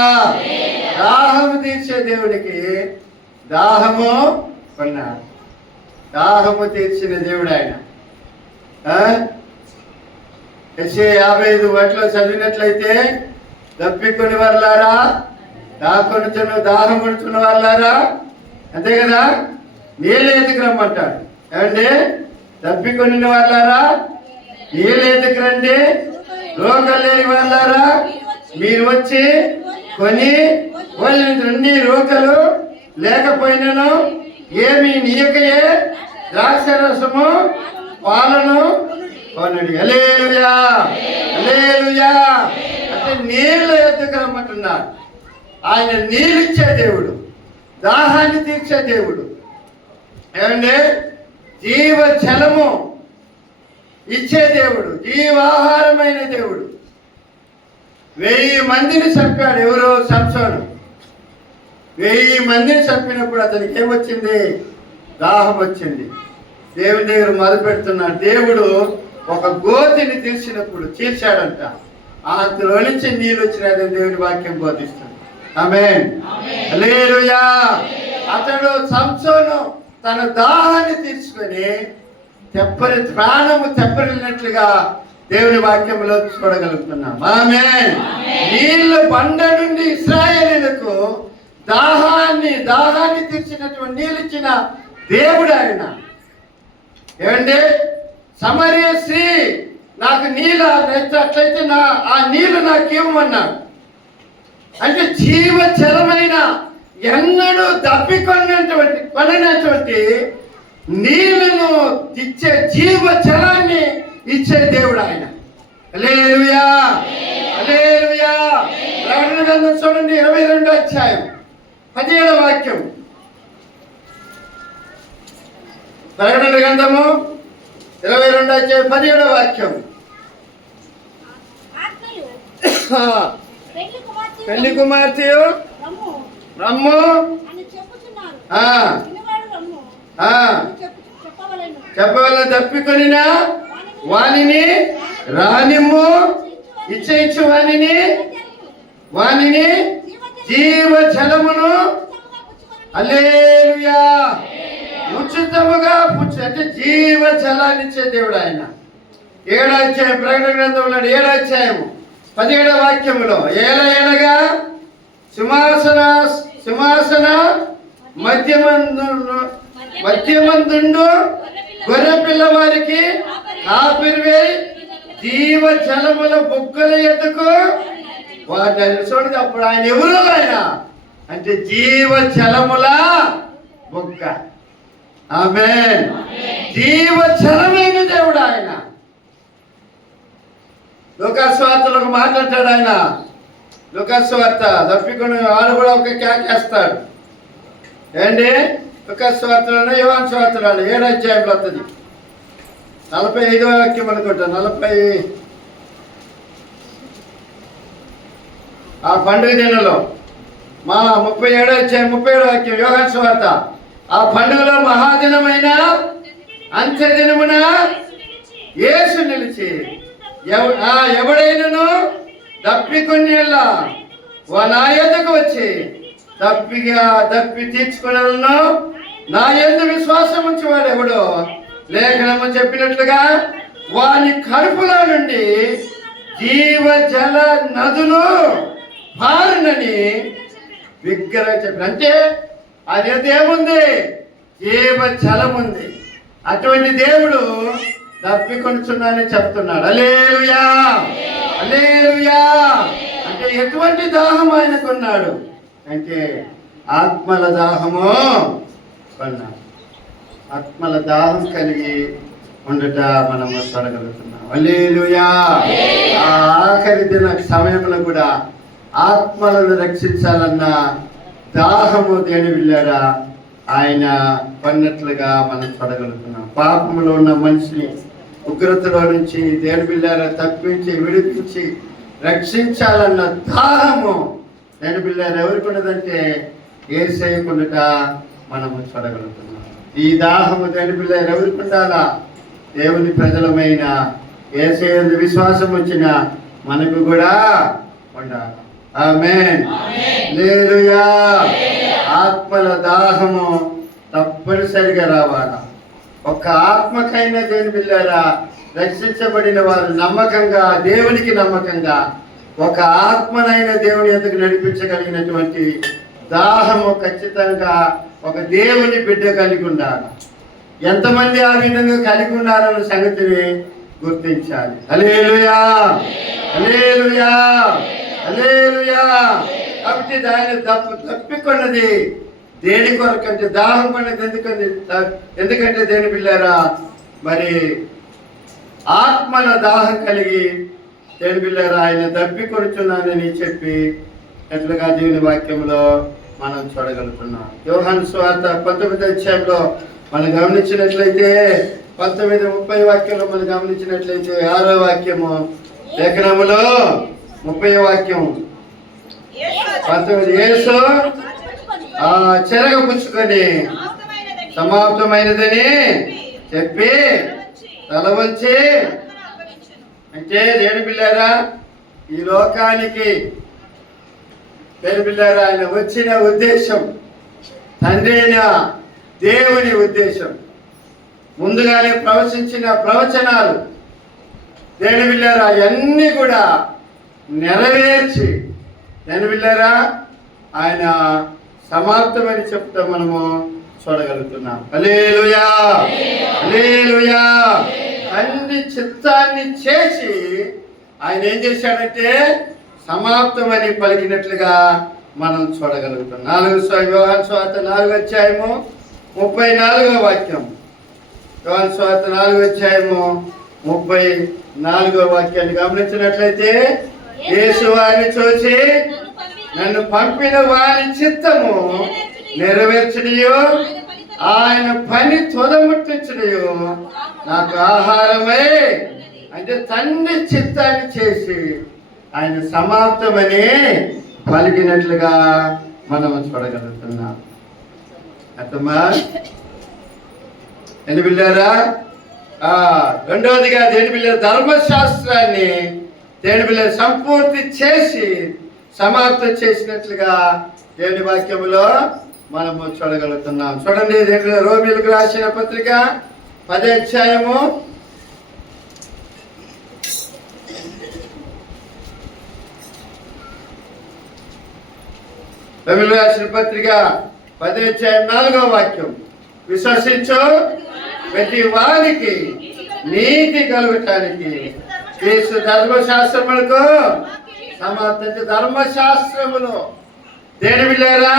దాహము తీర్చే దేవుడికి దాహము కొన్నాడు. దాహము తీర్చిన దేవుడు ఆయన. యెషయా 55 చదివినట్లయితే తప్పికొని వర్లారా, దాహం కొనుచున్న వర్లారా, అంతే కదా, నీళ్ళు ఎత్తుకు రమ్మంటాడు. ఏమండి తప్పికొని వర్లారా నీళ్ళు ఎత్తుకు రండి, రోగం లేని వర్లారా మీరు వచ్చి కొని నీ రోకలు లేకపోయినను ఏమి నీయకయే ద్రాక్ష రసము పాలను కొనడి. హల్లెలూయా. హల్లెలూయా. అంటే నీళ్ళు ఎత్తుకు రమ్మంటున్నాడు. ఆయన నీళ్ళు ఇచ్చే దేవుడు, దాహాన్ని తీర్చే దేవుడు, ఏమండి జీవ జలము ఇచ్చే దేవుడు, జీవాహారమైన దేవుడు. 1000 మందిని చంపాడు. ఎవరో సంసోను 1000 మందిని చంపినప్పుడు అతనికి ఏమొచ్చింది? దాహం వచ్చింది. దేవుని దగ్గర మొదలుపెడుతున్నాడు. దేవుడు ఒక గోతిని తీర్చాడంట, అందులో నుంచి నీళ్ళు వచ్చినాయని దేవుని వాక్యం బోధిస్తుంది. ఆమేన్. హల్లెలూయా. అతడు సంసోను తన దాహాన్ని తీర్చుకొని ప్రాణము తెప్పరిల్లినట్లుగా దేవుని వాక్యంలో చూడగలుగుతున్నాం. ఆమేన్. నీళ్లు బండ నుండి ఇశ్రాయేలీయులకు దాహాన్ని తీర్చినటువంటి నీళ్ళు ఇచ్చిన దేవుడు ఆయన. ఏమండి సమరయ స్త్రీ నాకు నీళ్ళు అట్లయితే ఆ నీళ్లు నాకు ఇవ్వమన్నాడు. అంటే జీవజలమైన ఎన్నడూ కొననటువంటి నీళ్లను ఇచ్చే జీవజలాన్ని ఇచ్చే దేవుడు ఆయన. హల్లెలూయా, హల్లెలూయా. ప్రకటన గ్రంథం చూడండి 22వ అధ్యాయం 17వ వాక్యం. ప్రకటన గ్రంథము 22వ అధ్యాయం 17వ వాక్యం. పెళ్లి కుమార్తెయు రమ్ము చెప్పవల్ల తప్పికొనిన వానిని రానిమ్ము, ఇచ్చు వానిని జీవజలమును హల్లెలూయా ఉచితముగా అంటే జీవజలాన్ని ఇచ్చే దేవుడు ఆయన. 7వ అధ్యాయం ప్రకటన గ్రంథంలో 7వ అధ్యాయము 17వ వాక్యములో ఏలయనగా సింహాసన మధ్యమందుండు గొర్రె పిల్లవారికి కాపిరివే జీవజలముల బొగ్గల ఎదుకు వాటిని చూడండి. అప్పుడు ఆయన ఎవరు? ఆయన అంటే జీవజలముల బొగ్గ. ఆమేన్. జీవజలమైన దేవుడు ఆయన. లోకాసువార్తలో ఒక మాట అంటాడు ఆయన. లోకాసువార్త తప్పికొని వాడు కూడా ఒక కేకేస్తాడు. ఏంటి? లోకాసువార్తలోనే యోహాను సువార్తలోనే 7వ అధ్యాయంలో వస్తుంది. 45వ వాక్యం అనుకుంటా. 40 ఆ పండుగ దినంలో 37వ అధ్యాయం 37వ వాక్యం యోహాను సువార్త. ఆ పండుగలో మహాదినమైన అంత్య దినమున యేసు నిలిచి ఎవడైనను తప్పికొనేలా నా యొద్దకు వచ్చి తప్పి తీర్చుకున్నాను, నా యందు విశ్వాసం ఉంచేవాడు ఎవడో లేఖనము చెప్పినట్లుగా వాని కడుపులో నుండి జీవజల నదులు పారునని బిగ్గరగా చెప్పిన. అంటే అది ఏముంది? జీవజలం ఉంది. అటువంటి దేవుడు తప్పికొనుచున్నానని చెప్తున్నాడు. హల్లెలూయా, హల్లెలూయా. అంటే ఎటువంటి దాహం ఆయనకున్నాడు అంటే ఆత్మల దాహము కొన్నాడు. ఆత్మల దాహం కలిగి ఉండట మనము చూడగలుగుతున్నాం. హల్లెలూయా. ఆ ఆఖరి దిన సమయంలో కూడా ఆత్మలను రక్షించాలన్న దాహము దేని వెళ్ళారా ఆయన కొన్నట్లుగా మనం చూడగలుగుతున్నాం. పాపంలో ఉన్న మనిషిని ఉగ్రతలో నుంచి దేని బిళ్ళారా తప్పించి విడిపించి రక్షించాలన్న దాహము దేని బిళ్ళారు ఎవరికి ఉన్నదంటే యేసయ్యకుండట మనము చూడగలుగుతున్నాం. ఈ దాహము దేని బిళ్ళారు ఎవరికి ఉండాలా? దేవుని ప్రజలమైన యేసయ్య విశ్వాసం వచ్చిన మనకు కూడా ఉండాలి. ఆమేన్, హల్లెలూయా. ఆత్మల దాహము తప్పనిసరిగా రావాలా. ఒక ఆత్మకైనా దేని బిళ్ళారా రక్షించబడిన వారు నమ్మకంగా దేవునికి నమ్మకంగా ఒక ఆత్మనైనా దేవుని ఎదుగు నడిపించగలిగినటువంటి దాహము ఖచ్చితంగా ఒక దేవుని బిడ్డ కలిగి ఉండాలి. ఎంతమంది ఆ విధంగా కలిగి ఉన్నారన్న సంగతిని గుర్తించాలి. హల్లెలూయా, హల్లెలూయా, హల్లెలూయా. కాబట్టి ఆయన తప్పికొన్నది దేని కొరకంటే దాహం కొన్నది ఎందుకంటే దేని బిళ్ళారా మరి ఆత్మల దాహం కలిగి దేని బిళ్ళారా ఆయన తప్పికొనుచున్నానని చెప్పి ఎట్లుగా దేవుని వాక్యంలో మనం చూడగలుగుతున్నాం. యోహాను సువార్త 19వ అధ్యాయంలో మనం గమనించినట్లయితే 19:30 వాక్యంలో మనం గమనించినట్లయితే 6వ వాక్యము లేఖనములో 30వ వాక్యం 19 యేసు చెరగ పుచ్చుకొని సమాప్తమైనదని చెప్పి తల వంచి అంటే దేని బిళ్ళారా ఈ లోకానికి దేని బిళ్ళారా ఆయన వచ్చిన ఉద్దేశం తండ్రి అయిన దేవుని ఉద్దేశం ముందుగానే ప్రవచించిన ప్రవచనాలు దేని బిళ్ళారా అవన్నీ కూడా నెరవేర్చి దేని బిళ్ళారా ఆయన సమాప్తమని చెప్తా మనము చూడగలుగుతున్నాం. హల్లెలూయా, హల్లెలూయా, తండ్రి చిత్తాన్ని చేసి ఆయన ఏం చేశాడంటే సమాప్తమని పలికినట్లుగా మనం చూడగలుగుతాం. 4 యోహాను సువార్త 4వ అధ్యాయము 34వ వాక్యం. యోహాను సువార్త 4వ అధ్యాయము 34వ వాక్యాన్ని గమనించినట్లయితే, యేసు వారిని చూసి నన్ను పంపిన వారి చిత్తము నెరవేర్చడియో ఆయన పని తుదముట్టించడియో నాకు ఆహారమై, అంటే తండ్రి చిత్తాన్ని చేసి ఆయన సమాప్తమని పలికినట్లుగా మనం చూడగలుగుతున్నాం. అర్థమా? ఎన్ని పిల్లారా? రెండవదిగా దేని పిల్లల ధర్మశాస్త్రాన్ని దేని పిల్లల సంపూర్తి చేసి సమాప్తం చేసినట్లుగా దేవుని వాక్యములో మనము చూడగలుగుతున్నాం. చూడండి, రోమీయులకు రాసిన పత్రిక 10వ అధ్యాయము 4వ వాక్యం. విశ్వసించు ప్రతి వారికి నీతి కలుగటానికి యేసు ధర్మశాస్త్రములకు సమాప్త ధర్మశాస్త్రములు దేని బిడ్డలారా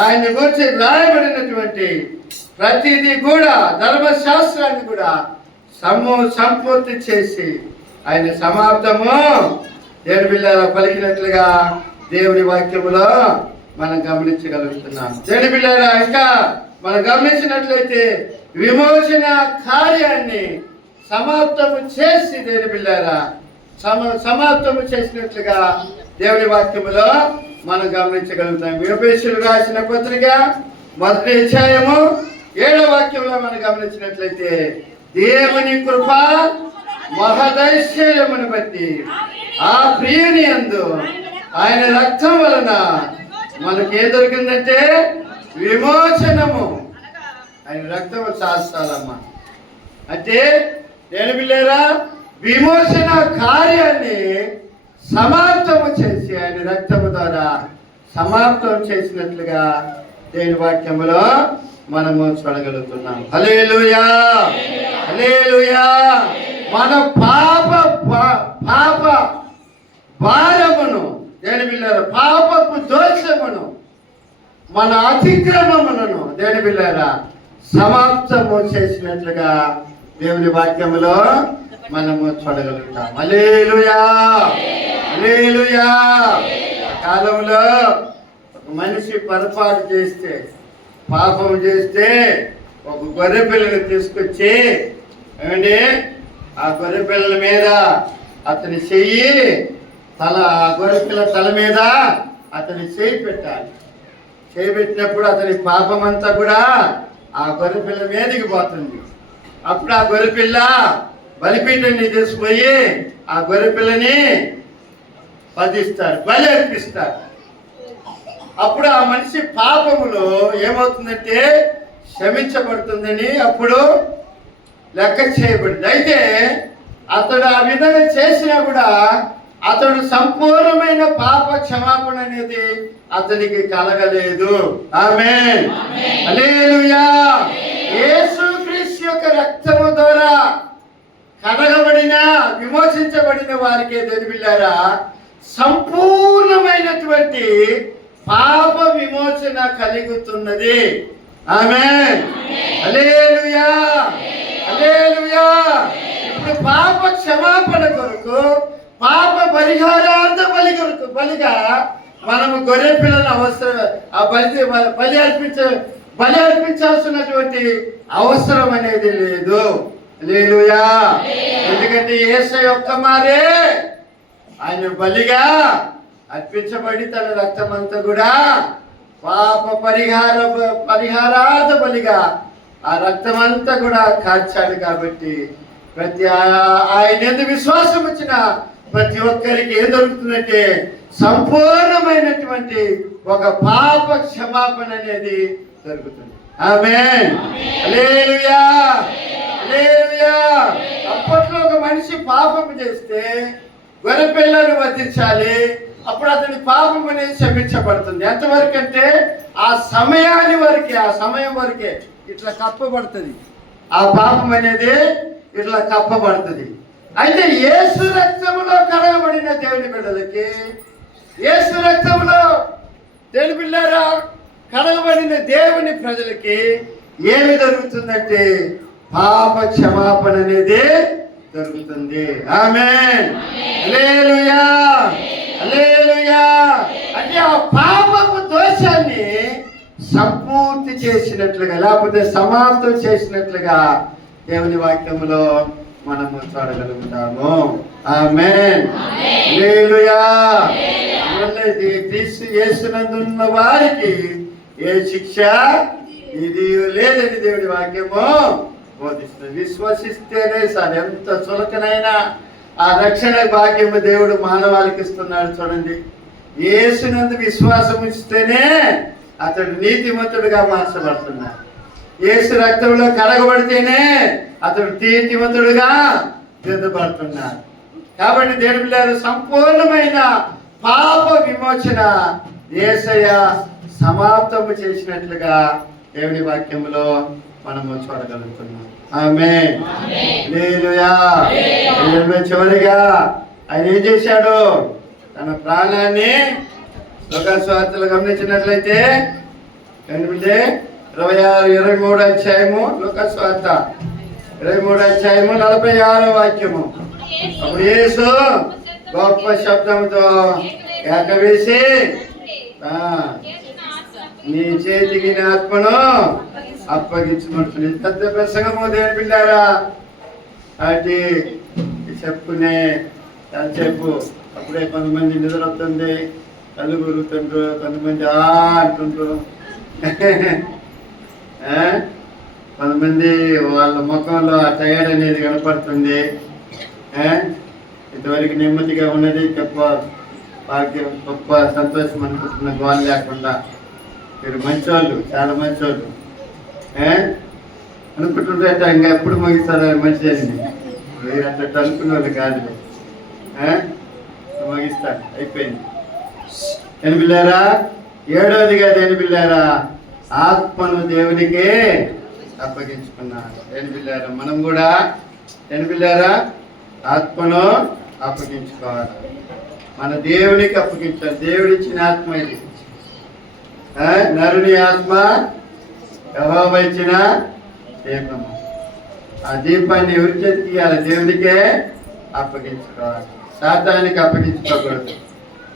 ఆయన గురించి రాయబడినటువంటి ప్రతిదీ కూడా ధర్మశాస్త్రాన్ని కూడా సంపూర్తి చేసి ఆయన సమాప్తము దేని బిడ్డలారా పలికినట్లుగా దేవుని వాక్యములో మనం గమనించగలుగుతున్నాం. దేని బిడ్డలారా ఇంకా మనం గమనించినట్లయితే విమోచన కార్యాన్ని సమాప్తము చేసి దేని బిడ్డలారా సమాప్తము చేసినట్లుగా దేవుని వాక్యములో మనం గమనించగలుగుతాం. ఎఫెసీయులకు రాసిన పత్రిక 1వ అధ్యాయము 7వ వాక్యంలో మనం గమనించినట్లయితే, దేవుని కృప మహదైశ్వర్యమును బట్టి ఆ ప్రియుని యందు ఆయన రక్తం వలన మనకి ఏం దొరికిందంటే విమోచనము. ఆయన రక్తం శాస్త్రాలమ్మా అంటే నేను బిళ్ళారా విమోచన కార్యాన్ని సమాప్తము చేసి ఆయన రక్తము ద్వారా సమాప్తం చేసినట్లుగా దేవుని వాక్యములో మనము చూడగలుగుతున్నాం. హల్లెలూయా, హల్లెలూయా. మన పాప భారమును దేని బిళ్ళారా పాపపు దోషమును మన అతిక్రమములను దేని బిళ్ళారా సమాప్తము చేసినట్లుగా దేవుని వాక్యములో మనము చూడగలుగుతాం. హల్లెలూయా, హల్లెలూయా. కాలంలో ఒక మనిషి పొరపాటు చేస్తే పాపం చేస్తే ఒక గొర్రె పిల్లని తీసుకొచ్చి ఏమండి ఆ గొర్రె పిల్లల మీద అతని చెయ్యి ఆ గొర్రె పిల్ల తల మీద అతని చేయి పెట్టాలి. చేయి పెట్టినప్పుడు అతని పాపం అంతా కూడా ఆ గొర్రె పిల్ల మీదకి పోతుంది. అప్పుడు ఆ గొర్రె పిల్ల బలిపీఠాన్ని తీసుకుపోయి ఆ గొర్రె పిల్లని వధిస్తారు, బలి అర్పిస్తారు. అప్పుడు ఆ మనిషి పాపములో ఏమవుతుందంటే క్షమించబడుతుందని అప్పుడు లెక్క చేయబడింది. అయితే అతడు ఆ విధంగా చేసినా కూడా అతడు సంపూర్ణమైన పాప క్షమాపణ అనేది అతనికి కలగలేదు. ఆమేన్, హల్లెలూయా. యేసుక్రీస్తు యొక్క రక్తము ద్వారా కడగబడిన విమోచించబడిన వారికి తెలిపిల్లారా సంపూర్ణమైనటువంటి పాప విమోచన కలుగుతున్నది. ఆమేన్, హల్లెలూయా, హల్లెలూయా. ఇప్పుడు పాప క్షమాపణ కొరకు పాప పరిహారార్థ బలిగా మనము గొర్రె పిల్లల అవసరం ఆ బలి అర్పించాల్సినటువంటి అవసరం అనేది లేదు. హల్లెలూయా. ఎందుకంటే యేసయ్య యొక్క మారే ఆయన బలిగా అర్పించబడి తన రక్తమంతా కూడా పాప పరిహారార్థ బలిగా ఆ రక్తమంతా కూడా కాచాడు. కాబట్టి ప్రతి ఆయన ఎందుకు విశ్వాసం వచ్చిన ప్రతి ఒక్కరికి ఏం దొరుకుతుందంటే సంపూర్ణమైనటువంటి ఒక పాప క్షమాపణ అనేది దొరుకుతుంది. ఆమేన్, హల్లెలూయా, హల్లెలూయా. అప్పట్లో ఒక మనిషి పాపం చేస్తే గొర్రె పిల్లను వధించాలి. అప్పుడు అతని పాపం అనేది క్షమించబడుతుంది. ఎంతవరకు అంటే ఆ సమయం వరకే ఇట్లా కప్పబడుతుంది. ఆ పాపం అనేది ఇట్లా కప్పబడుతుంది. అయితే యేసు రక్తములో కడగబడిన దేవుని బిడ్డలకి, యేసు రక్తంలో దేవుని బిడ్డలారా కడగబడిన దేవుని ప్రజలకి ఏమి జరుగుతుందంటే పాప క్షమాపణ అనేది జరుగుతుంది. ఆమేన్. హల్లెలూయా, హల్లెలూయా. అంటే ఆ పాపపు దోషాన్ని సంపూర్తి చేసినట్లుగా, లేకపోతే సమాప్తం చేసినట్లుగా దేవుని వాక్యములో మనము చూడగలుగుతాము. ఆమేన్. హల్లెలూయా. క్రీస్తు యేసునందున్న వారికి ఏ శిక్ష ఇది లేదని దేవుడి వాక్యము బోధిస్తుంది. విశ్వసిస్తేనే సార్ ఎంత చులకనైనా ఆ రక్షణ భాగ్యము దేవుడు మానవాళికి ఇస్తున్నాడు. చూడండి, యేసునందు విశ్వాసం ఇస్తేనే అతడు నీతిమంతుడుగా మార్చబడుతున్నాడు. యేసు రక్తంలో కడగబడితేనే అతడు నీతిమంతుడుగా దిద్దబడుతున్నాడు. కాబట్టి దేవుని బిడ్డలారా సంపూర్ణమైన పాప విమోచన యేసయ్య సమాప్తము చేసినట్లుగా దేవుని వాక్యములో మనము చూడగలుగుతున్నాం. ఆమేన్. హల్లెలూయా. చివరిగా ఆయన ఏం చేశాడు? తన ప్రాణాన్ని లూకాసు వార్తలు గమనించినట్లయితే 23 అధ్యాయము, లూకాసు వార్త 23 అధ్యాయము 46వ వాక్యము. అప్పుడు యేసు గొప్ప శబ్దంతో ఏకవేసి నీ చేతికి నా ఆత్మను అప్పగించబడుతుంది. పెద్ద ప్రసంగము దేవుని బిడ్డలారా. అటు చెప్పుకునే చెప్పు అప్పుడే కొంతమంది నిద్ర వస్తుంది, కళ్ళు గురుగుతుంటారు, కొంతమంది అంటుంటారు, కొంతమంది వాళ్ళ ముఖంలో ఆ టైర్డ్ అనేది కనపడుతుంది. ఇంతవరకు నెమ్మదిగా ఉన్నది భాగ్యం, గొప్ప సంతోషం అనుకుంటున్న గోల్ లేకుండా మీరు మంచోళ్ళు, చాలా మంచోళ్ళు అనుకుంటుంటే ఇంకా ఎప్పుడు ముగిస్తారు మంచిది. మీరు అట్లా అనుకునే వాళ్ళు కాదు, ముగిస్తారు. అయిపోయింది. దేని బిళ్ళారా? 7వదిగా దేని బిళ్ళారా? ఆత్మను దేవునికి అప్పగించుకున్నారు. దేని బిళ్ళారా? మనం కూడా దేని బిళ్ళారా? ఆత్మను అప్పగించుకోవాలి. మన దేవునికి అప్పగించాలి. దేవుడిచ్చిన ఆత్మ ఇది. నరుని ఆత్మ యెహోవా ఇచ్చిన దీపము. ఆ దీపాన్ని ఎవరి చేతికి ఇవ్వాలి? దేవునికే అప్పగించుకోవాలి. సాతానికి అప్పగించుకోకూడదు.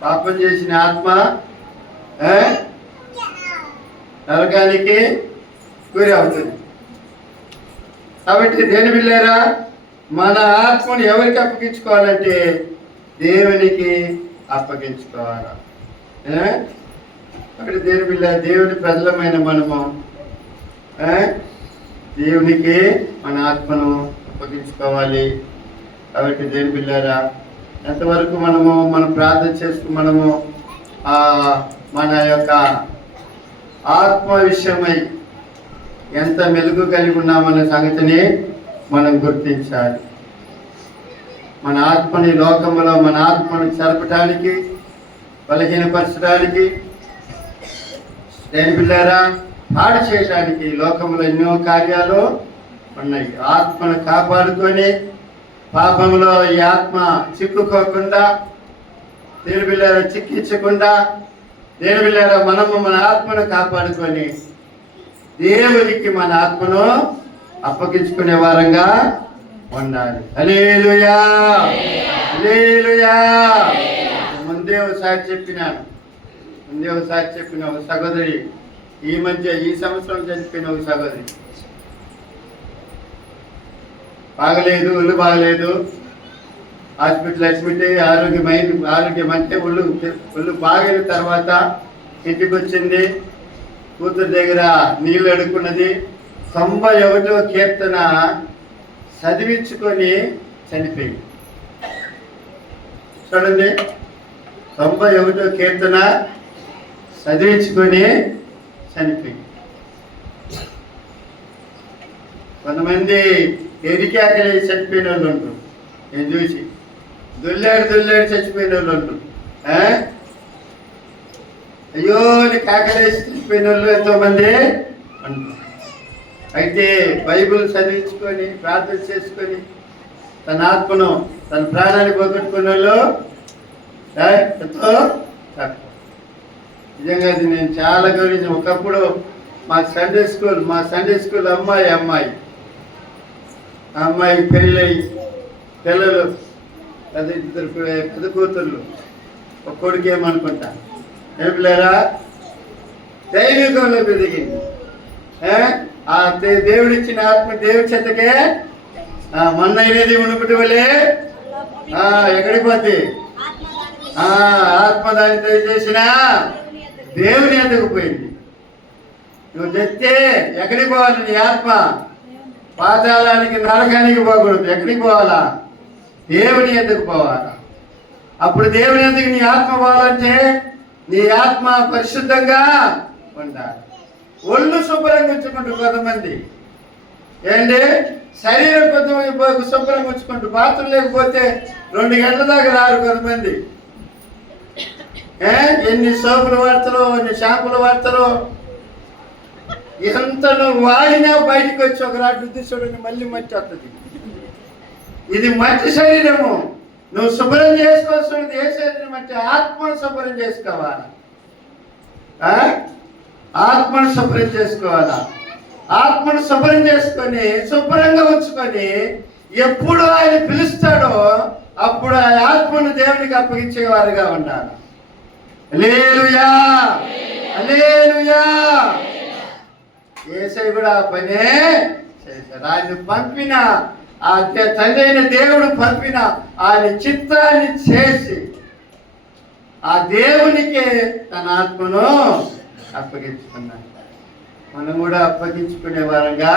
పాపం చేసిన ఆత్మ నరకానికి గురి అవుతుంది. కాబట్టి దేని బిళ్ళారా? మన ఆత్మను ఎవరికి అప్పగించుకోవాలంటే దేవునికి అప్పగించుకోవాలి. కాబట్టి దేని బిళ్ళ దేవుని ప్రజలమైన మనము దేవునికి మన ఆత్మను అప్పగించుకోవాలి. కాబట్టి దేని బిళ్ళారా ఎంతవరకు మనం ప్రార్థన చేస్తూ మనము మన యొక్క ఆత్మ విషయమై ఎంత మెలుగు కలిగి ఉన్నామన్న సంగతిని మనం గుర్తించాలి. మన ఆత్మని లోకములో మన ఆత్మను చెరపడానికి, బలహీనపరచడానికి, దేని బిళ్ళారా పాడు చేయడానికి లోకంలో ఎన్నో కార్యాలు ఉన్నాయి. ఆత్మను కాపాడుకొని పాపంలో ఈ ఆత్మ చిక్కుకోకుండా, దేని బిళ్ళారా చిక్కించకుండా, దేని బిళ్ళారా మనము మన ఆత్మను కాపాడుకొని దేవునికి మన ఆత్మను అప్పగించుకునే వారంగా ఉండాలి. హల్లెలూయా, హల్లెలూయా. ముందే ఒకసారి చెప్పిన ఒక సహోదరి, ఈ సంవత్సరం చనిపోయిన ఒక సహోదరి, బాగలేదు, ఒళ్ళు బాగలేదు, హాస్పిటల్ అడ్మిట్ అయ్యి ఆరోగ్యం అంటే ఒళ్ళు బాగైన తర్వాత ఇంటికి వచ్చింది. కూతురు దగ్గర నీళ్ళు అడుక్కున్నది. 91వ కీర్తన చదివించుకొని చనిపోయింది. చూడండి, 91వ కీర్తన చదివించుకొని చనిపోయింది. కొంతమంది ఎరికాకలి చచ్చిపోయిన వాళ్ళు ఉంటారు. నేను చూసి దుల్లాడు చచ్చిపోయిన వాళ్ళు ఉంటారు. అయ్యో కాకలేసి చచ్చిపోయిన వాళ్ళు ఎంతోమంది అంటారు. అయితే బైబిల్ చదివించుకొని ప్రార్థన చేసుకొని తన ఆత్మను తన ప్రాణాన్ని పోగొట్టుకున్న వాళ్ళు ఎంతో తక్కువ. నిజంగా అది నేను చాలా గౌరవించిన. ఒకప్పుడు మా సండే స్కూల్ అమ్మాయి ఆ అమ్మాయి పెళ్ళయి పిల్లలు ఇద్దరు పెద్ద కూతుర్లు, ఒక కొడుకు ఏమనుకుంటా ఏమిలేరా దైవికంలో పెరిగింది. ఆ దేవుడిచ్చిన ఆత్మ దేవుడి చెత్తకే మొన్న అనేది మునుపటి వలే ఎక్కడికి పోతే ఆత్మ దాని దయచేసిన దేవుని ఎందుకు పోయింది. నువ్వు చెప్తే ఎక్కడికి పోవాలి? నీ ఆత్మ పాతాళానికి నరకానికి పోకూడదు. ఎక్కడికి పోవాలా? దేవుని ఎందుకు పోవాలా? అప్పుడు దేవుని ఎందుకు నీ ఆత్మ పోవాలంటే నీ ఆత్మ పరిశుద్ధంగా ఉండాలి. ఒళ్ళు శుభ్రంగా ఉంచుకుంటూ కొంతమంది ఏంటి శరీరం కొంతమంది శుభ్రంగా ఉంచుకుంటూ బాత్రూమ్ లేకపోతే 2 గంటల దాకా రారు కొంతమంది. ఎన్ని సోపులు వాడతారో, ఎన్ని షాంపులు వాడతారో, ఎంత నువ్వు వాడినా బయటకు వచ్చి ఒక రాటు ఉద్దేశుడిని మళ్ళీ మట్టి వస్తుంది. ఇది మట్టి శరీరము. నువ్వు శుభ్రం చేసుకోవాల్సినది ఏ శరీరం అంటే ఆత్మను శుభ్రం చేసుకోవాలా. ఆత్మను శుభ్రం చేసుకోవాలా. ఆత్మను శుభ్రం చేసుకొని శుభ్రంగా ఉంచుకొని ఎప్పుడు ఆయన పిలుస్తాడో అప్పుడు ఆ ఆత్మను దేవునికి అప్పగించేవారుగా ఉండాలి. హల్లెలూయా, హల్లెలూయా. యేసయ్య కూడా ఆ పనే చేశాడు. ఆయన పంపిన ఆ తండ్రి అయిన దేవుడు పంపిన ఆయన చిత్తాన్ని చేసి ఆ దేవునికే తన ఆత్మను అప్పగించుకున్నాడు. మనం కూడా అప్పగించుకునే వారంగా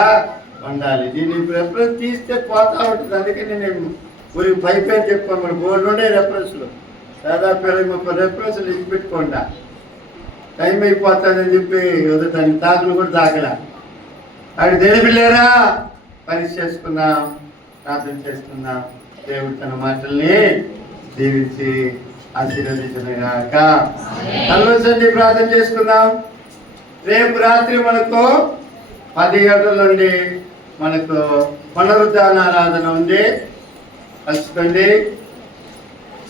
ఉండాలి. దీన్ని రెఫరెన్స్ తీస్తే పోతా ఉంటుంది. అందుకని నేను ఊరికి పైపైన చెప్పుకోను. మన బోర్డు ఉండే రెఫరెన్స్లు దాదాపు 20-30 రెఫరెన్స్లు ఇచ్చి పెట్టుకోండా. టైం అయిపోతుందని చెప్పి దాన్ని తాకులు కూడా తాకలా. అటు దేని పిల్లేరా పని చేసుకుందాం, ప్రార్థన చేసుకుందాం. దేవుడు తన మాటల్ని దీవించి ఆశీర్వదించుగాక. కల్లోసండి ప్రార్థన చేసుకుందాం. రేపు రాత్రి మనకు 10 గంటల నుండి మనకు పునరుద్ధాన ఆరాధన ఉంది, కలుసుకోండి.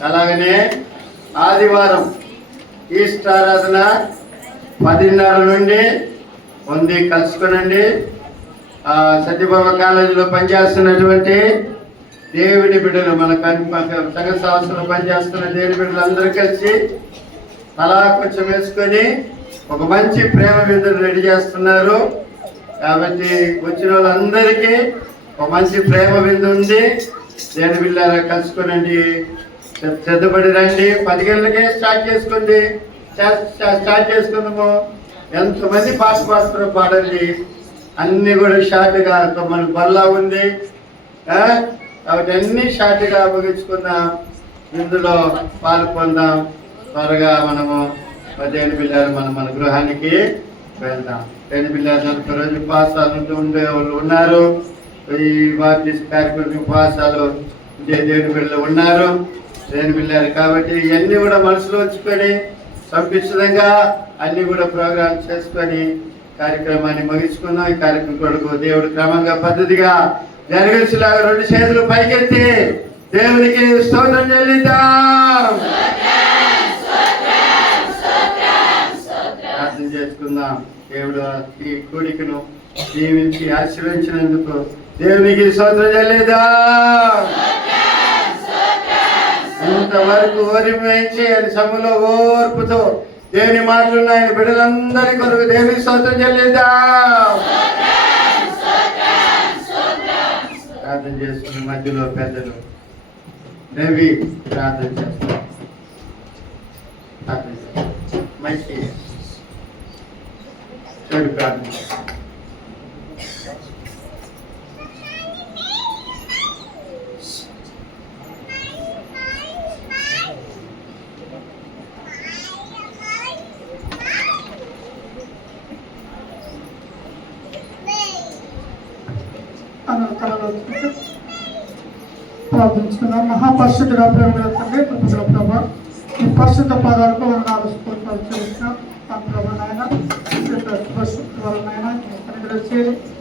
అలాగనే ఆదివారం ఈస్టర్ ఆరాధన 10:30 నుండి ఉంది, కలుసుకోనండి. సత్యబాబా కాలేజీలో పనిచేస్తున్నటువంటి దేవుని బిడ్డలు, మన సంఘ సంవత్సరంలో పనిచేస్తున్న దేవుని బిడ్డలు అందరూ కలిసి అలా కొంచెం వేసుకొని ఒక మంచి ప్రేమ విందును రెడీ చేస్తున్నారు. కాబట్టి వచ్చిన వాళ్ళందరికీ ఒక మంచి ప్రేమ విందు ఉంది. దేవుని బిడ్డలారా కలుసుకోనండి, సిద్ధపడి రండి. 10 గంటలకే స్టార్ట్ చేసుకుందాము. ఎంతమంది పాటలు పాడండి. అన్నీ కూడా షార్ట్గా మన బల్లా ఉంది కాబట్టి అన్నీ షార్ట్గా ముగించుకుందాం. ఇందులో పాల్గొందాం. త్వరగా మనము దేవుని బిడ్డలు మన గృహానికి వెళ్దాం. దేవుని బిడ్డలు 40 రోజులు ఉపవాసాలు ఉండే వాళ్ళు ఉన్నారు. ఈ బాప్టిస్ట్ కార్యక్రమం ఉపవాసాలు దేవుని బిడ్డలు ఉన్నారు. దేవుని బిడ్డలు కాబట్టి ఇవన్నీ కూడా మనసులో ఉంచుకొని సంపిష్టంగా అన్ని కూడా ప్రోగ్రామ్ చేసుకొని కార్యక్రమాన్ని ముగించుకున్నాం. ఈ కార్యక్రమం కొరకు దేవుడు క్రమంగా పద్ధతిగా జరగేలాగా 2 చేతులు పైకెత్తి దేవునికి స్తోత్రం చెల్లిద్దాం. ప్రార్థన చేసుకుందాం. దేవుడు ఈ కోరికను దీవించి ఆశీర్వదించినందుకు దేవునికి స్తోత్రం చెల్లిద్దాం. ఇంతవరకు ఓరిమేయించి ఆయన సభలో ఓర్పుతో దేవుని మాటలు ఆయన బిడ్డలందరి కొరకు దేవునికి స్తోత్రం చెల్లిద్దాం. ప్రార్థన చేసుకుని మధ్యలో పెద్దలు రవి ప్రార్థన చేస్తారు. మంచి చెడు ప్రార్థన. ప్రార్థించుకున్నాం. మహాపరిశుద్ధుడ ప్రేమ తండ్రి, కృపగల ప్రభా, ఈ పరిశుద్ధ పదాలకు వందనాలు స్తోత్రాలు చేస్తున్నాం. ప్రభా నాయన పరిశుద్ధ వలన చేరి